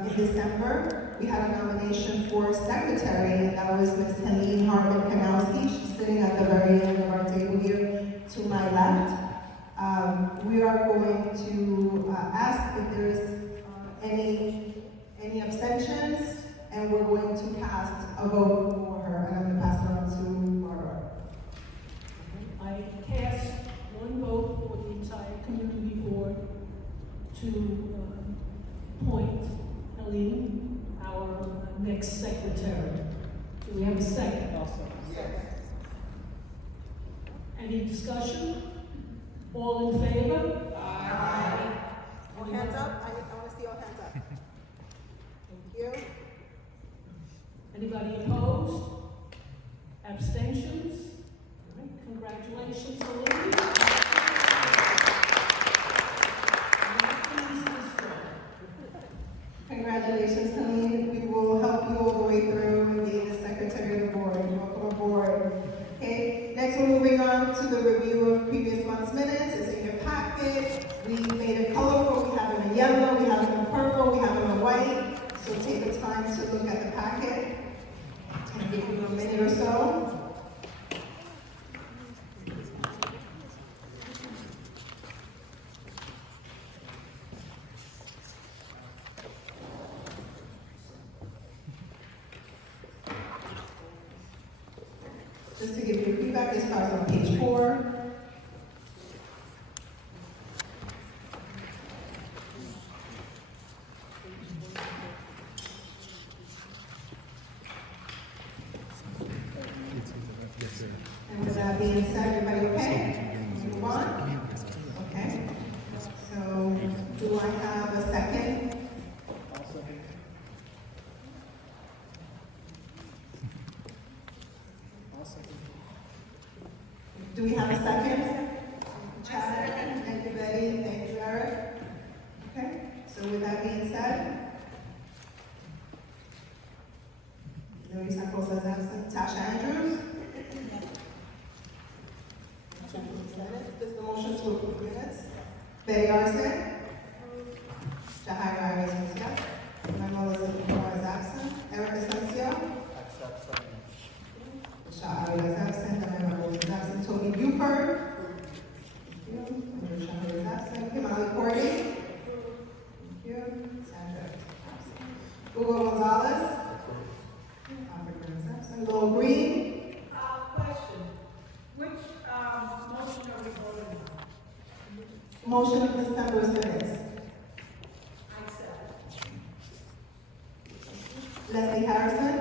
in December, we had a nomination for secretary, and that was Ms. Helene Harmon-Kanowski. She's sitting at the very end of our table here to my left. We are going to ask if there's any abstentions, and we're going to cast a vote for her. And I'm going to pass it on to Barbara. I cast one vote for the entire community board to appoint Helene, our next secretary. Do we have a second also? Yes. Any discussion? All in favor? Aye. All hands up? I want to see all hands up. Thank you. Anybody opposed? Abstentions? All right, congratulations, Helene. Congratulations, Helene. We will help you all the way through and be the secretary of the board. Welcome aboard. Okay, next we're moving on to the review of previous month's minutes. It's in your packet. We made it colorful. We have it in yellow, we have it in purple, we have it in white. So take the time to look at the packet and give you a minute or so. Just to give you feedback. accept. This starts on page 4. And with that being said, everybody okay? Move on? Okay. So, do I have a second? Do we have a second? Chad? Thank you, Betty. Thank you, Eric. Okay. So with that being said, Luis Acosta is absent. Tasha Andrews? This is the motion to approve minutes. Betty Arson? Jahai Rivers is yes. Manuel Elizabeth is absent. Eric Asensio? Shah Ali is absent. Daniel Rose is absent. Toby Buford? Thank you. Andrew Shahar is absent. Kimali Cordy? Thank you. Sandra is absent. Hugo Gonzalez? Africa is absent. Lowell Green? Question. Which motion are we voting on? Motion of December's minutes. I accept. Leslie Harrison?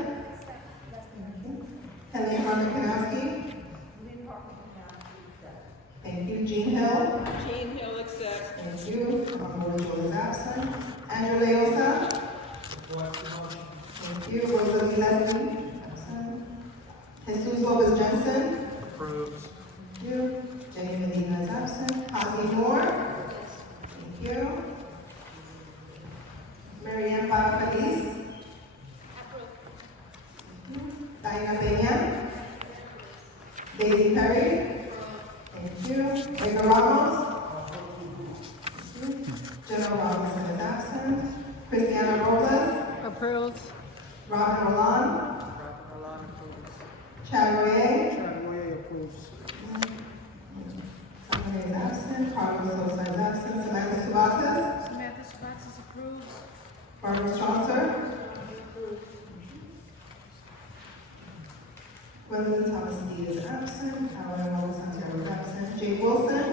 Helene Harmon-Kanowski? Thank you. Jean Hill? Jean Hill accepts. Thank you. Ron Joel is absent. Andrew Leosa? Thank you. Rosalie Leslie? Absent. Jesus Lopez Jensen? Approved. Thank you. Jenny Medina is absent. Ozzie Moore? Thank you. Marianne Feliz? Diana Peña? Daisy Perry? Thank you. Edgar Ramos? General Robinson is absent. Christiana Robles? Approved. Robin Roland? Chad Royer? Someone is absent. Carlos Sosa is absent. Samantha Subatas? Samantha Sparks approved. Barbara Chaucer? Gwendolyn Thomas Lee is absent. Howard Rose Santiago is absent. Jay Wilson?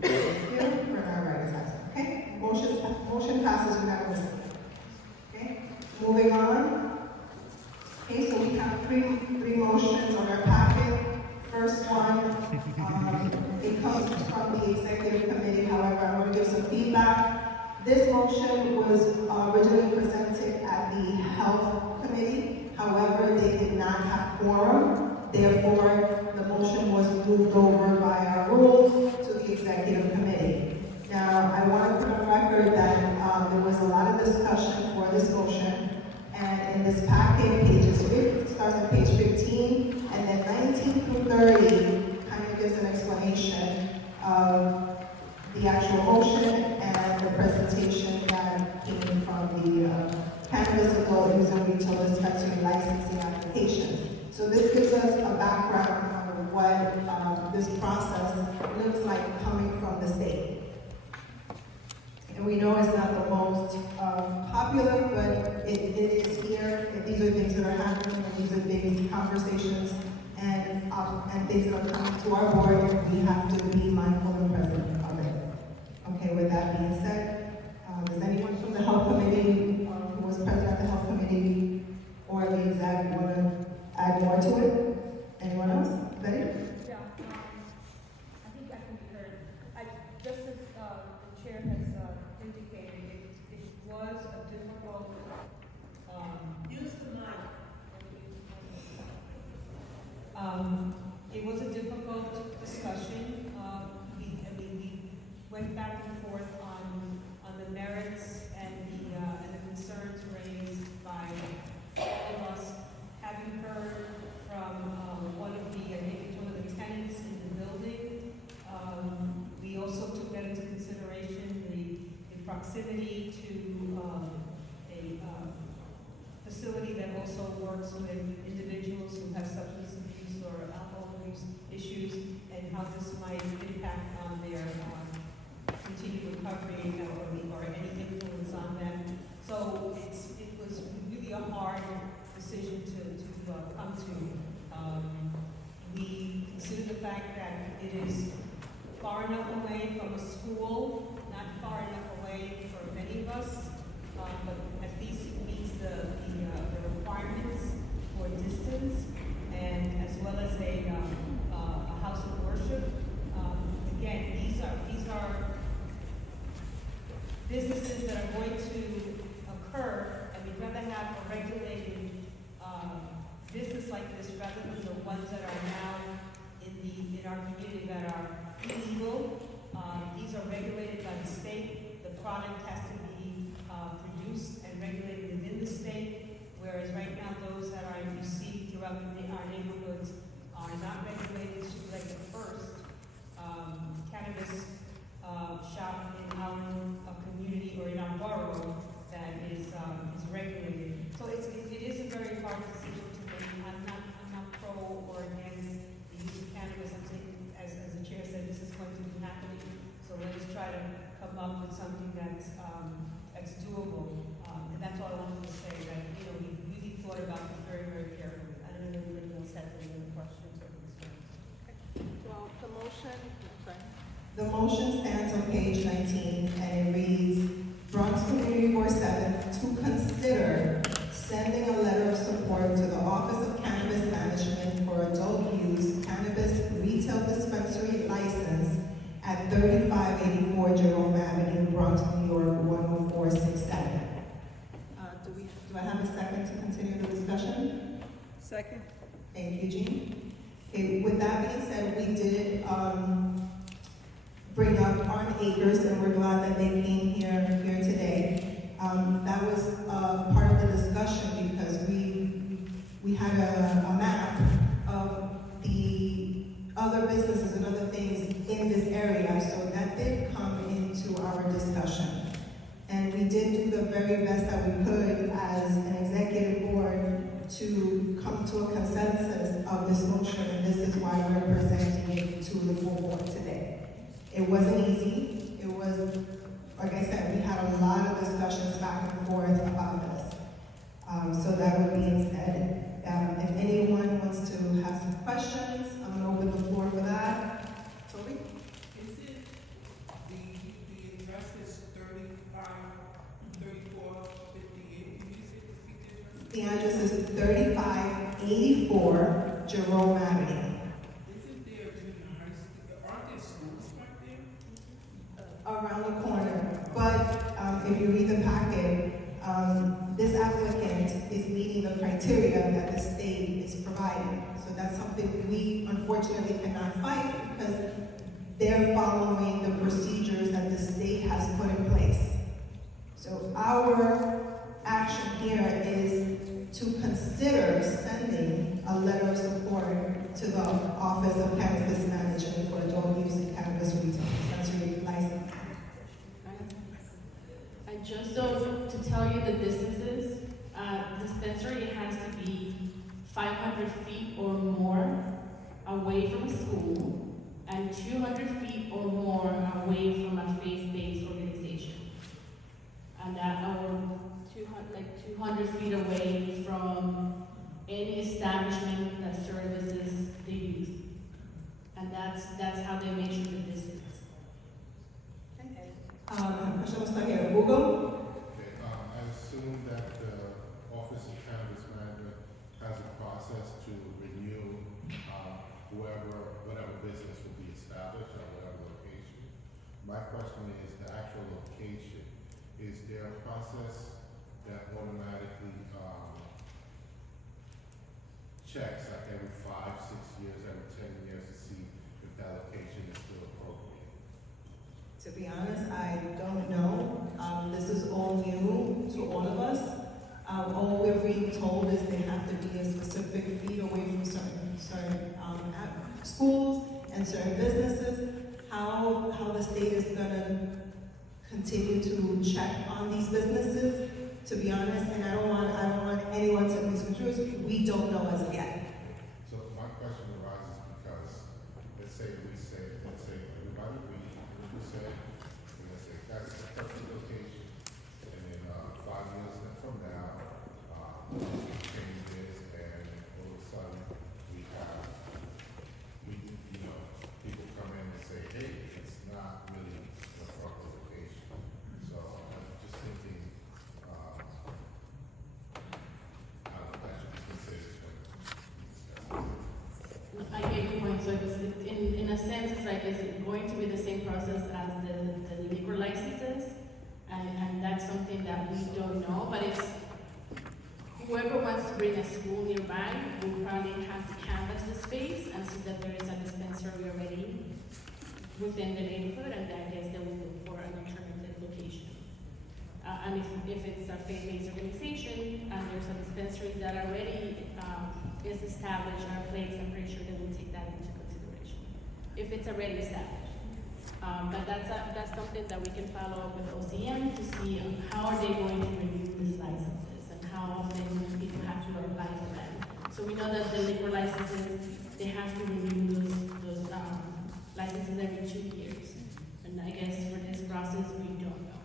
Thank you. Bernard Wright is absent. Okay. Motion passes unanimously. Okay. Moving on. Okay, so we have three motions on our packet. First one, it comes from the executive committee. However, I want to give some feedback. This motion was originally presented at the health committee. However, they did not have quorum. Therefore, the motion was moved over by our rules to the executive committee. Now, I want to put on record that there was a lot of discussion for this motion. And in this packet, starts on page 15, and then 19 through 30 kind of gives an explanation of the actual motion and the presentation that came from the Cannabis Adult Use and Retail Dispensary licensing application. So this gives us a background on what this process looks like coming from the state. And we know it's not the most popular, but it is here. And these are things that are happening, and these are big conversations and things that are coming to our board, and we have to be mindful and present of it. Okay, with that being said, does anyone from the health committee who was present at the health committee or the exec want to add more to it? Anyone else? Betty? Yeah, I think I can be heard. Just as the chair has indicated, it was a difficult, use the mic. It was a difficult discussion. We went back and forth on the merits and the concerns raised by all of us. Having heard from one of the tenants in the building, we also took that into consideration, the proximity to a facility that also works with individuals who have substance abuse or alcohol abuse issues, and how this might impact on their continued recovery or any influence on them. So it was really a hard decision to come to. We consider the fact that it is far enough away from a school, not far enough away for many of us, but at least it meets the requirements for distance, and as well as a house of worship. Again, these are businesses that are going to occur, and we'd rather have a regulated business like this rather than the ones that are now in our community that are illegal. These are regulated by the state. The product has to be produced and regulated within the state, whereas right now those that are received throughout our neighborhoods are not regulated. It should be like the first cannabis shop in our community or in our borough that is regulated. So it is a very hard decision to make. I'm not pro or against the use of cannabis. I'm saying, as the chair said, this is going to be happening. So let's try to come up with something that's doable. And that's all I wanted to say. That we really thought about this very, very carefully. I don't know if anybody else has any other questions or concerns. Well, the motion, The motion stands on page 19 and it reads, Bronx Community Board 7 to consider sending a letter of support to the Office of Cannabis Management for adult use cannabis retail dispensary license at 3584 Jerome Avenue, Bronx, New York 10467. Do I have a second to continue the discussion? second. Thank you, Jean. Okay, with that being said, we did bring up Arn Acres, and we're glad that they came here today. That was part of the discussion because we had a map of the other businesses and other things in this area, so that did come into our discussion. And we did do the very best that we could as an executive board to come to a consensus of this motion, and this is why we're presenting it to the full board today. It wasn't easy. It was, like I said, we had a lot of discussions back and forth about this. So that would be said. If anyone wants to have some questions, I'm going to open the floor for that. Toby? Is it the address is 353458? The address is 3584 Jerome Avenue. Isn't there junior high school? Aren't there schools right there? Around the corner. But if you read the packet, this applicant is meeting the criteria that the state is providing. So that's something we unfortunately cannot fight because they're following the procedures that the state has put in place. So our action here is to consider sending a letter of support to the Office of Cannabis Management for adult use in cannabis retail dispensary license. And just so to tell you the distances, dispensary has to be 500 feet or more away from a school and 200 feet or more away from a faith-based organization. And that our 200 feet away from any establishment that services the youth. And that's how they measure the distance. Question was not here. Google? Okay, I assume that the Office of Cannabis Management has a process to renew whatever business will be established at whatever location. My question is the actual location. Is there a process that automatically checks like every 5, 6 years, every 10 years to see if that location is still appropriate? To be honest, I don't know. This is all new to all of us. All we're being told is they have to be a specific feet away from certain schools and certain businesses. How the state is going to continue to check on these businesses, to be honest, and I don't want anyone to misconstrue. We don't know as of yet. So my question arises because let's say everybody agrees, we say, and let's say that's the perfect location, and then 5 years from now, change this, and all of a sudden we a sense, it's like, is it going to be the same process as the liquor licenses? And that's something that we don't know, but it's, whoever wants to bring a school nearby will probably have to canvass the space and see that there is a dispensary already within the neighborhood, and I guess they will look for an alternative location. And if it's a faith-based organization and there's a dispensary that already is established in our place, I'm pretty sure they will take that into consideration. If it's already established. But that's something that we can follow up with OCM to see how are they going to renew these licenses and how often people have to apply for them. So we know that the liquor licenses, they have to renew those licenses every 2 years. And I guess for this process, we don't know.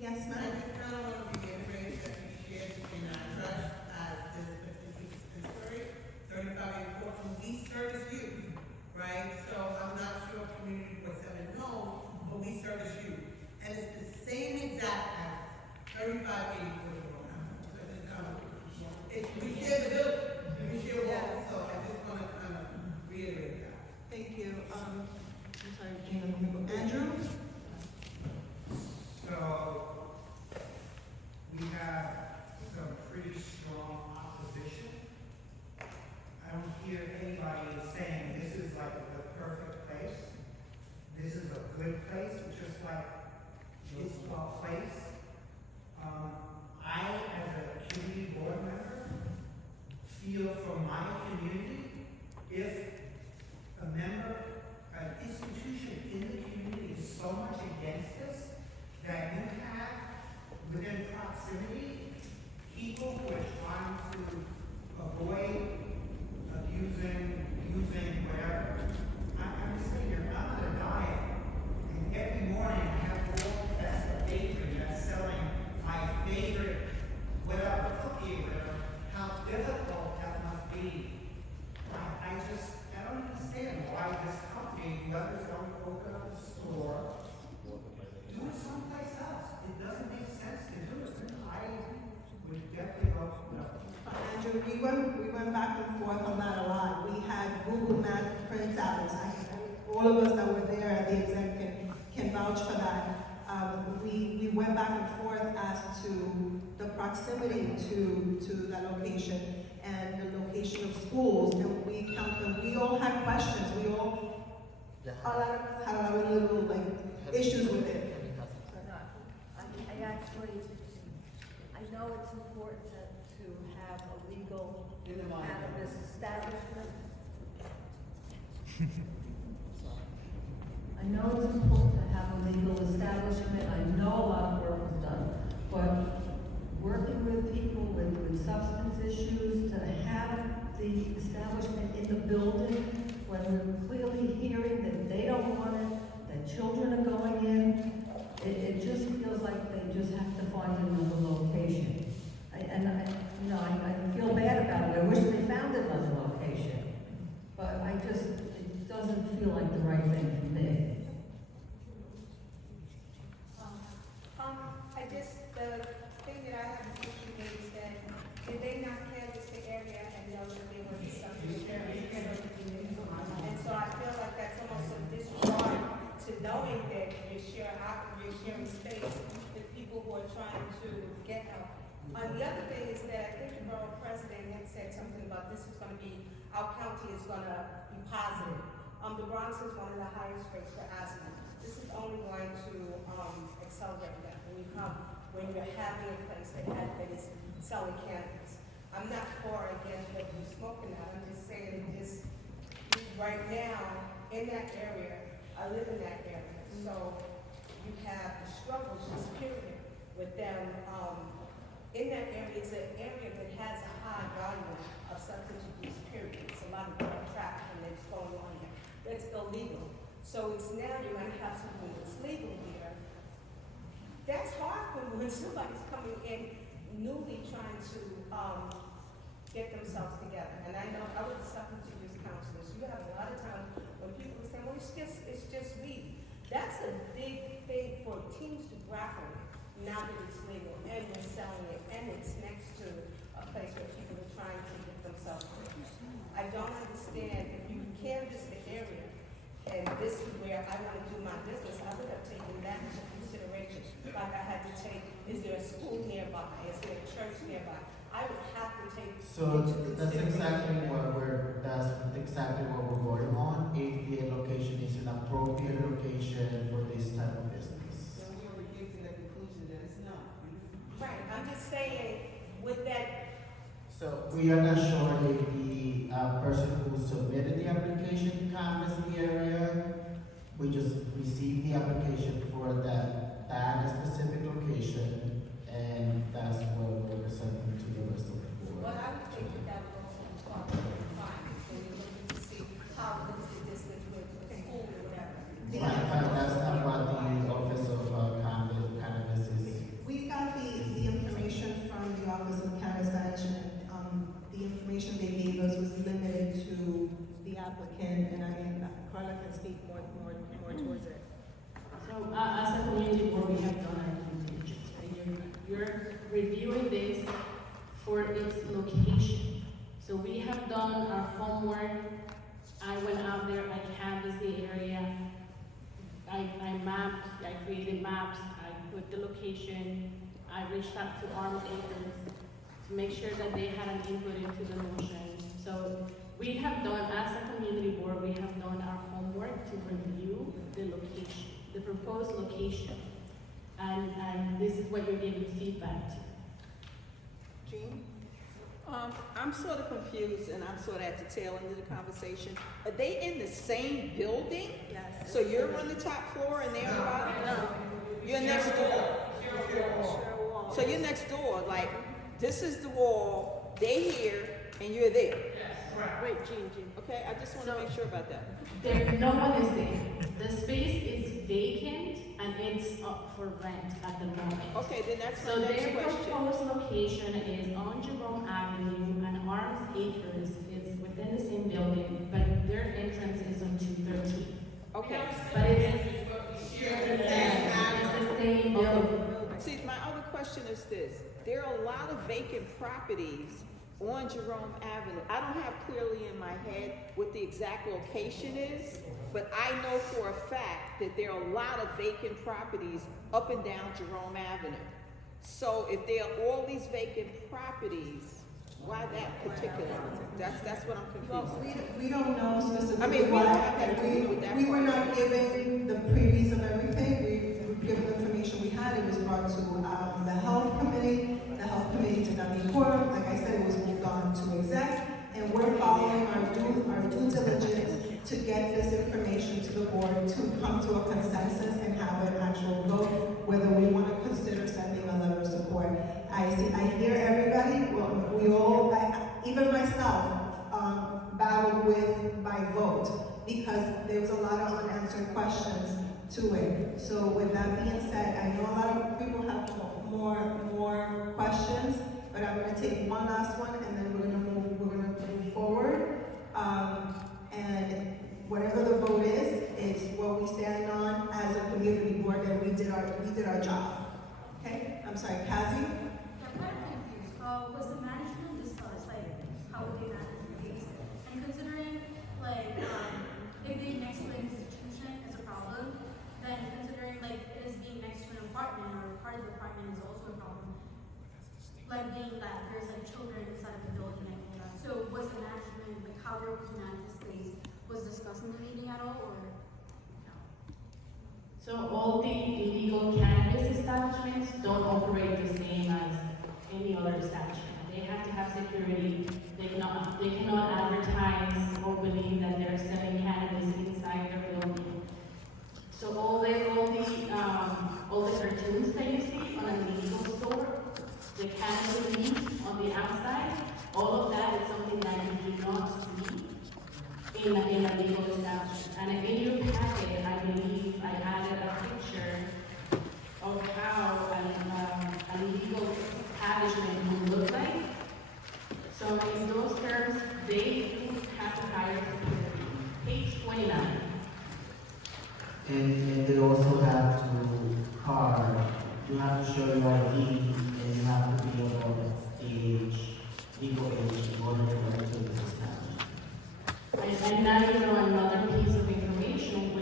Yes, ma'am. I just kind of want to be afraid that you shared in our trust as this particular 35 we service youth, right? So I'm not sure if Community Board 7 knows, but we service youth. And it's the same exact as 3584. We share the building, we share walls, so I just want to kind of reiterate that. Thank you. I'm sorry, Gina. Andrew? So, we have some pretty strong opposition. I don't hear anybody saying this is like the perfect place. This is a good place, just like this place. I, as a community board member, feel for my community, if a member, an institution in the community is so much against this, that you have within proximity people who are trying to avoid using whatever. I'm just thinking, I'm on a diet, and every morning I have to walk past a bakery that's selling my favorite whatever cookie or whatever. How difficult that must be. I don't understand why this company, whoever's going to open up a store, do it someplace else. It doesn't make sense to do it. I would definitely go, no. Andrew, we went back and forth on that a lot. We had Google Maps printouts. All of us that were there at the exec can vouch for that. We went back and forth as to the proximity to that location and the location of schools, and we all had questions. We all had a lot of little issues with it. I know it's important to have a legal cannabis establishment. I know it's important to have a legal establishment. I know a lot of work was done, but working with people with substance issues, to have the establishment in the building when we're clearly hearing that they don't want it, that children are going in, it just feels like they just have to find another location. I feel bad about it. I wish they found another location, but it doesn't feel like the right thing to me. The thing that I have a question is that did they not canvass the area and know that there was something? And so I feel like that's almost a disregard to knowing that you're sharing space with people who are trying to get help. The other thing is that I think the borough president had said something about this is going to be, our county is going to be positive. The Bronx is one of the highest rates for asthma. This is only going to accelerate that when you're having a place that is selling cannabis. I'm not for or against what you're smoking at. I'm just saying right now in that area, I live in that area, so you have the struggles, just period, with them. In that area, it's an area that has a high volume of substance abuse, period. It's a lot of drug trafficking that's going on here. That's illegal. So it's now you're going to have something that's legal here. That's hard for when somebody's coming in newly trying to get themselves together. And I know I was a substance abuse counselor, so you have a lot of times when people say, well, it's just weed. That's a big thing for teens to grapple with now that it's legal and we're selling it and it's next to a place where people are trying to get themselves free. I don't understand if you can't and this is where I want to do my business, I would have taken that into consideration. Like I had to take, is there a school nearby? Is there a church nearby? I would have to take So into that's exactly consideration. what we're voting on. If the location is an appropriate location for this type of business. Then we were getting the conclusion that it's not. Right, I'm just saying, with that, So we are not sure if the person who submitted the application canvassed the area. We just received the application for that specific location, and that's what we're presenting to the rest of the board. well, I would think that would also be part of the requirement, when you're looking to see how is the distance with the school or whatever. Right, but that's not what the Office of Cannabis is. We got the information from the Office of Cannabis Management. The information they gave us was limited to the applicant, and I mean, Carla can speak more towards it. So, as a community board, we have done our due diligence, right? You're reviewing this for its location. So we have done our homework. I went out there, I canvassed the area. I mapped, I created maps, I put the location. I reached out to Arms Acres to make sure that they had an input into the motion. So we have done, as a community board, we have done our homework to review the location, the proposed location. And this is what you're giving feedback to. Jean? I'm sort of confused, and I'm sort of at the tail end of the conversation. Are they in the same building? Yes. So you're on the top floor and they're on the bottom? No. You're next door. So you're next door, like, this is the wall, they here, and you're there. Wait, Jean. Okay, I just want to make sure about that. No one is there. The space is vacant and it's up for rent at the moment. Okay, then that's So my next their question. proposed location is on Jerome Avenue and Arms Acres is within the same building, but their entrance is on 213. Okay. But it's the same building. See, my other question is this. There are a lot of vacant properties on Jerome Avenue. I don't have clearly in my head what the exact location is, but I know for a fact that there are a lot of vacant properties up and down Jerome Avenue. So if there are all these vacant properties, why that particular? That's what I'm confused. We don't know specifically. I mean, we why, don't have that to do with that we were part. not given the previews of everything. We were given the information we had. It was brought to the health committee. The health committee did not meet quorum. Like I said, it was moved on to exec, and we're following our due diligence to get this information to the board to come to a consensus and have an actual vote whether we want to consider sending a letter of support. I hear everybody. Well, we all, even myself, battled with by vote because there was a lot of unanswered questions to it. So with that being said, I know a lot of people have more questions, but I'm going to take one last one and then we're going to move forward. And whatever the vote is, it's what we stand on as a community board, and we did our job. Okay? I'm sorry, Kazi? I'm kind of confused. Was the management discussed, like, how would they manage the case? And considering, like, if being next to an institution is a problem, then considering, like, it is being next to an apartment or part of the apartment is also a problem. Like, being that there's, like, children inside of the building and all that. So was the management, like, how they were to manage this space, was discussed in the meeting at all, or? So all the illegal cannabis establishments don't operate the same as any other establishment. They have to have security. They cannot advertise or believe that they're selling cannabis inside their building. So all the cartoons that you see on a legal store, the cannabis leaf on the outside, all of that is something that you do not see in a legal establishment. And in your packet, I believe I added a picture of how a legal establishment would look like. So in those terms, they have to hire security. Page 29. And they also have to card, you have to show your ID, and you have to be above age, legal age, in order to enter this establishment. And now you know another piece of information,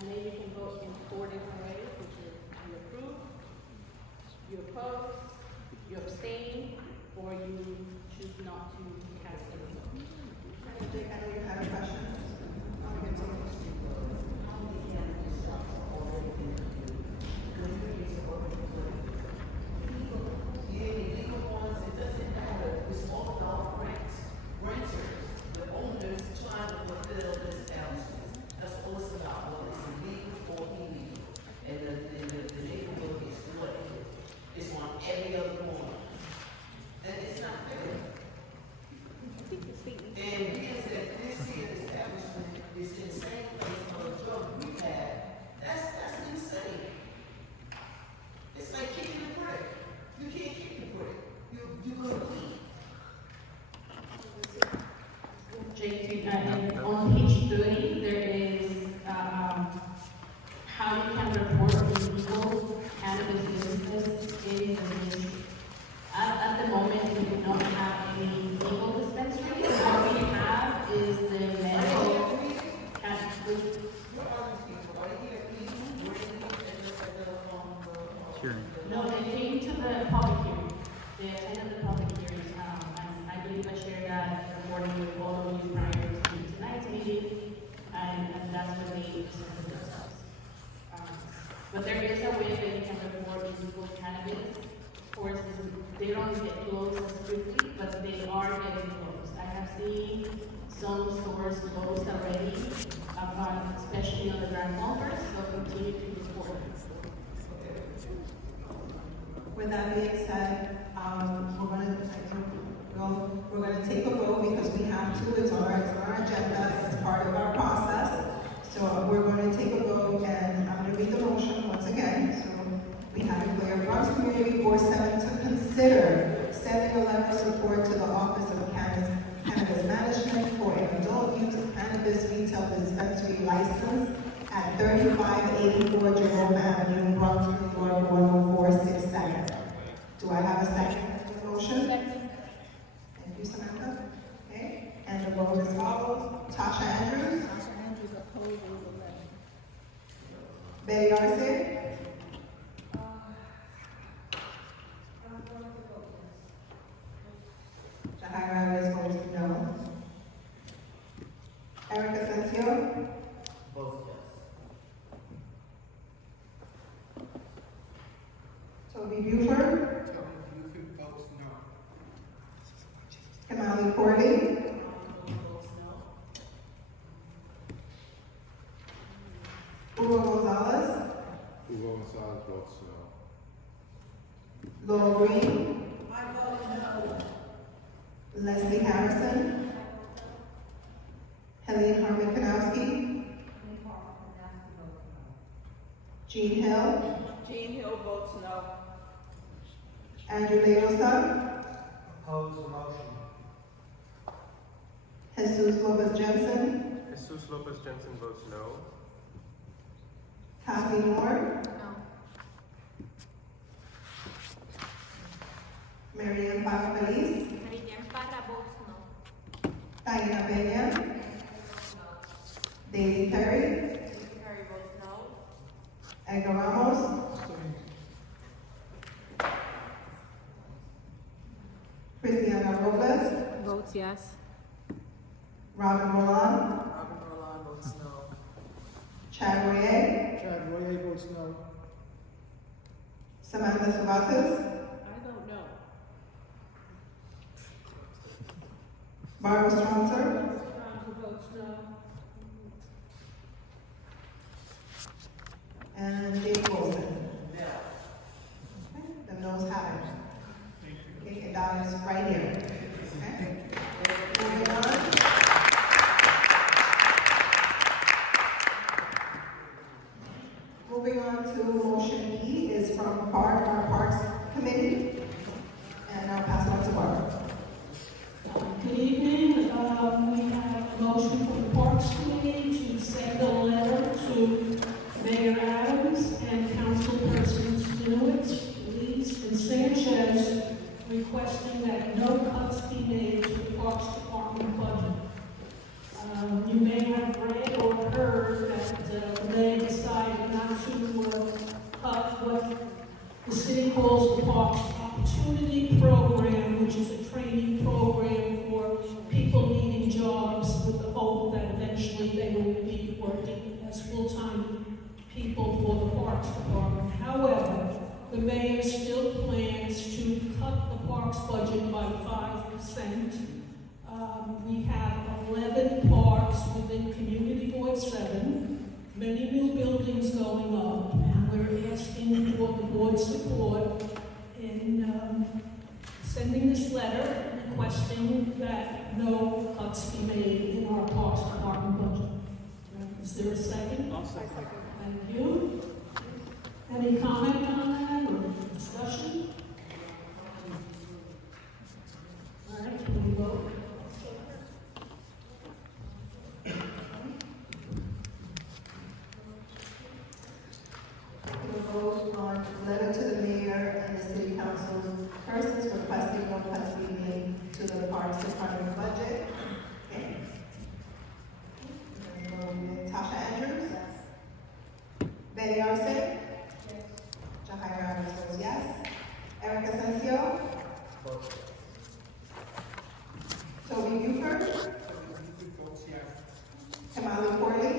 And then you can vote in 4 different ways, which is you approve, you oppose, you abstain, or you choose not to cast any vote. Jake, I know you had a question. I'll get to it. Yeah, illegal ones, it doesn't matter, it's all about renters, the owners trying to fulfill the establishments. That's all it's about, whether it's illegal or illegal. And the neighborhood is what it is. It's on every other corner. And it's not fair. And being that this here establishment is in the same place on a drug rehab, that's insane. It's like kicking the brick. You can't kick the brick. You're gonna bleed. JT, on page 30, there is how you can report illegal cannabis businesses in the ministry. At the moment, we do not have any legal dispensaries. What we have is the medical cannabis. No, they came to the public hearing. They attended the public hearing, and I believe I shared that recording with all of you prior to tonight's meeting, and that's when they presented themselves. But there is a way that you can report illegal cannabis. Of course, they don't get closed as quickly, but they are getting closed. I have seen some stores closed already, especially on the Grand Bumpers, so continue to report them. With that being said, we're gonna take a vote because we have to, it's on our agenda, it's part of our process. So we're gonna take a vote and I'm gonna read the motion once again. So we have it clear. Bronx Community Board 7 to consider sending a letter of support to the Office of Cannabis Management for an adult use cannabis retail dispensary license at 3584 Jerome Avenue, Bronx, New York, 10462. Do I have a second to the motion? Thank you, Samantha. Okay, and the vote is follows. Tasha Andrews. Tasha Andrews opposes the letter. Betty Arce. Jahira is voting no. Eric Asensio. Both yes. Toby Buford. Votes no. Kamali Corley. Hugo Gonzalez. Hugo Gonzalez votes no. Lowell Green. I vote no. Leslie Harrison. Helene Harmon Kanowski. Jean Hill. Jean Hill votes no. Andrew Leosa. Oppose the motion. Jesus Lopez Jensen. Jesus Lopez Jensen votes no. Kathy Moore. No. Marianne Paz Feliz. Marianne Parra votes no. Diana Peña. Daisy Perry. Perry votes no. Edgar Ramos. Cristiana Robles. Votes yes. Robin Roland. Robin Roland votes no. Chad Royer. Chad Royer votes no. Samantha Sabates. I don't know. Barbara Stronser. votes no. And Jake Wilson. Okay, the noes have it. Okay, and that is right here. Okay? Moving on. Moving on to motion E is from our Parks Committee. And I'll pass it on to Barbara. Good evening. We have a motion from the Parks Committee to send a letter to Mayor Adams and councilpersons Stewart, Leeds, and Sanchez requesting that no cuts be made to the Parks Department budget. You may have read or heard that the mayor cut what the city calls the Parks Opportunity Program, which is a training program for people needing jobs with the hope that eventually they will be working as full-time people for the Parks Department. However, the mayor still plans to cut the parks budget by 5%. We have 11 parks within Community Board 7, many new buildings going up, and we're asking for the board's support in sending this letter requesting that no cuts be made in our Parks Department budget. Is there a second? Thank you. Any comment on that or discussion? All right, can we vote? We'll vote on letter to the mayor and the city council persons requesting no cuts be made to the Parks Department budget. Tasha Andrews? Betty Arce? Jahira Ramos votes yes. Eric Asensio? Toby Buford? Kamala Corley?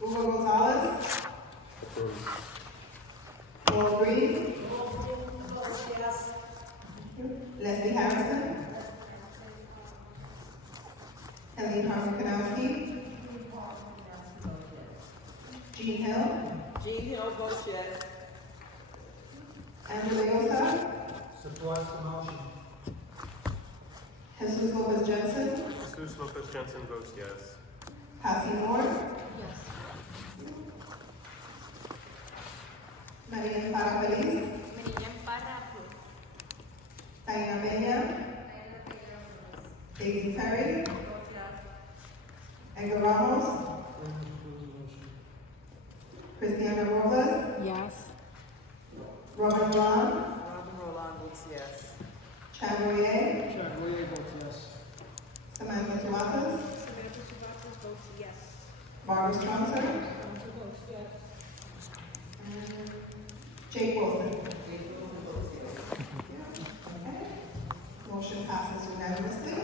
Hugo Gonzalez? Paul Reed? Leslie Harrison? Helene Harmon-Kanowski? Jean Hill? Jean Hill votes yes. Andrew Leosa? Supports the motion. Jesus Lopez Jensen? Jesus Lopez Jensen votes yes. Cassie Moore? Yes. Marian Parra Feliz? Taina Peña? Daisy Perry? Edgar Ramos? Christiana Robles? Yes. Robin Roland? Robin Roland votes yes. Chad Royer? Chad Royer votes yes. Samantha Suatas? Samantha Subatos votes yes. Barbara Strasser? Votes yes. And Jake Wilson? Motion passes unanimously.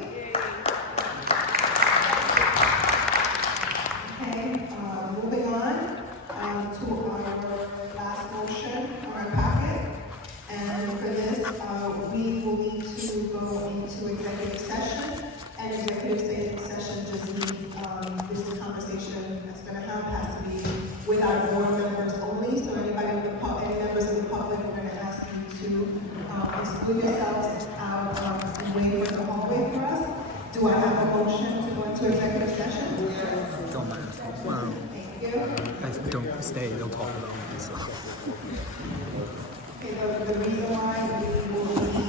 Okay, moving on to our last motion on our packet. And for this, we will need to go into executive session. And executive session just means this conversation that's going to have has to be with our board members only. So anybody in the public, any members of the public, we're going to ask you to exclude yourselves out and wait for the hallway for us. Do I have a motion to go into executive session? Don't matter. Thank you. Don't stay. Don't talk about this. Okay, the reason why we will be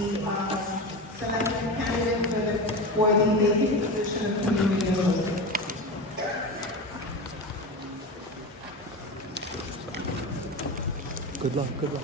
selecting a candidate for the vacant position of community development. Good luck. Good luck.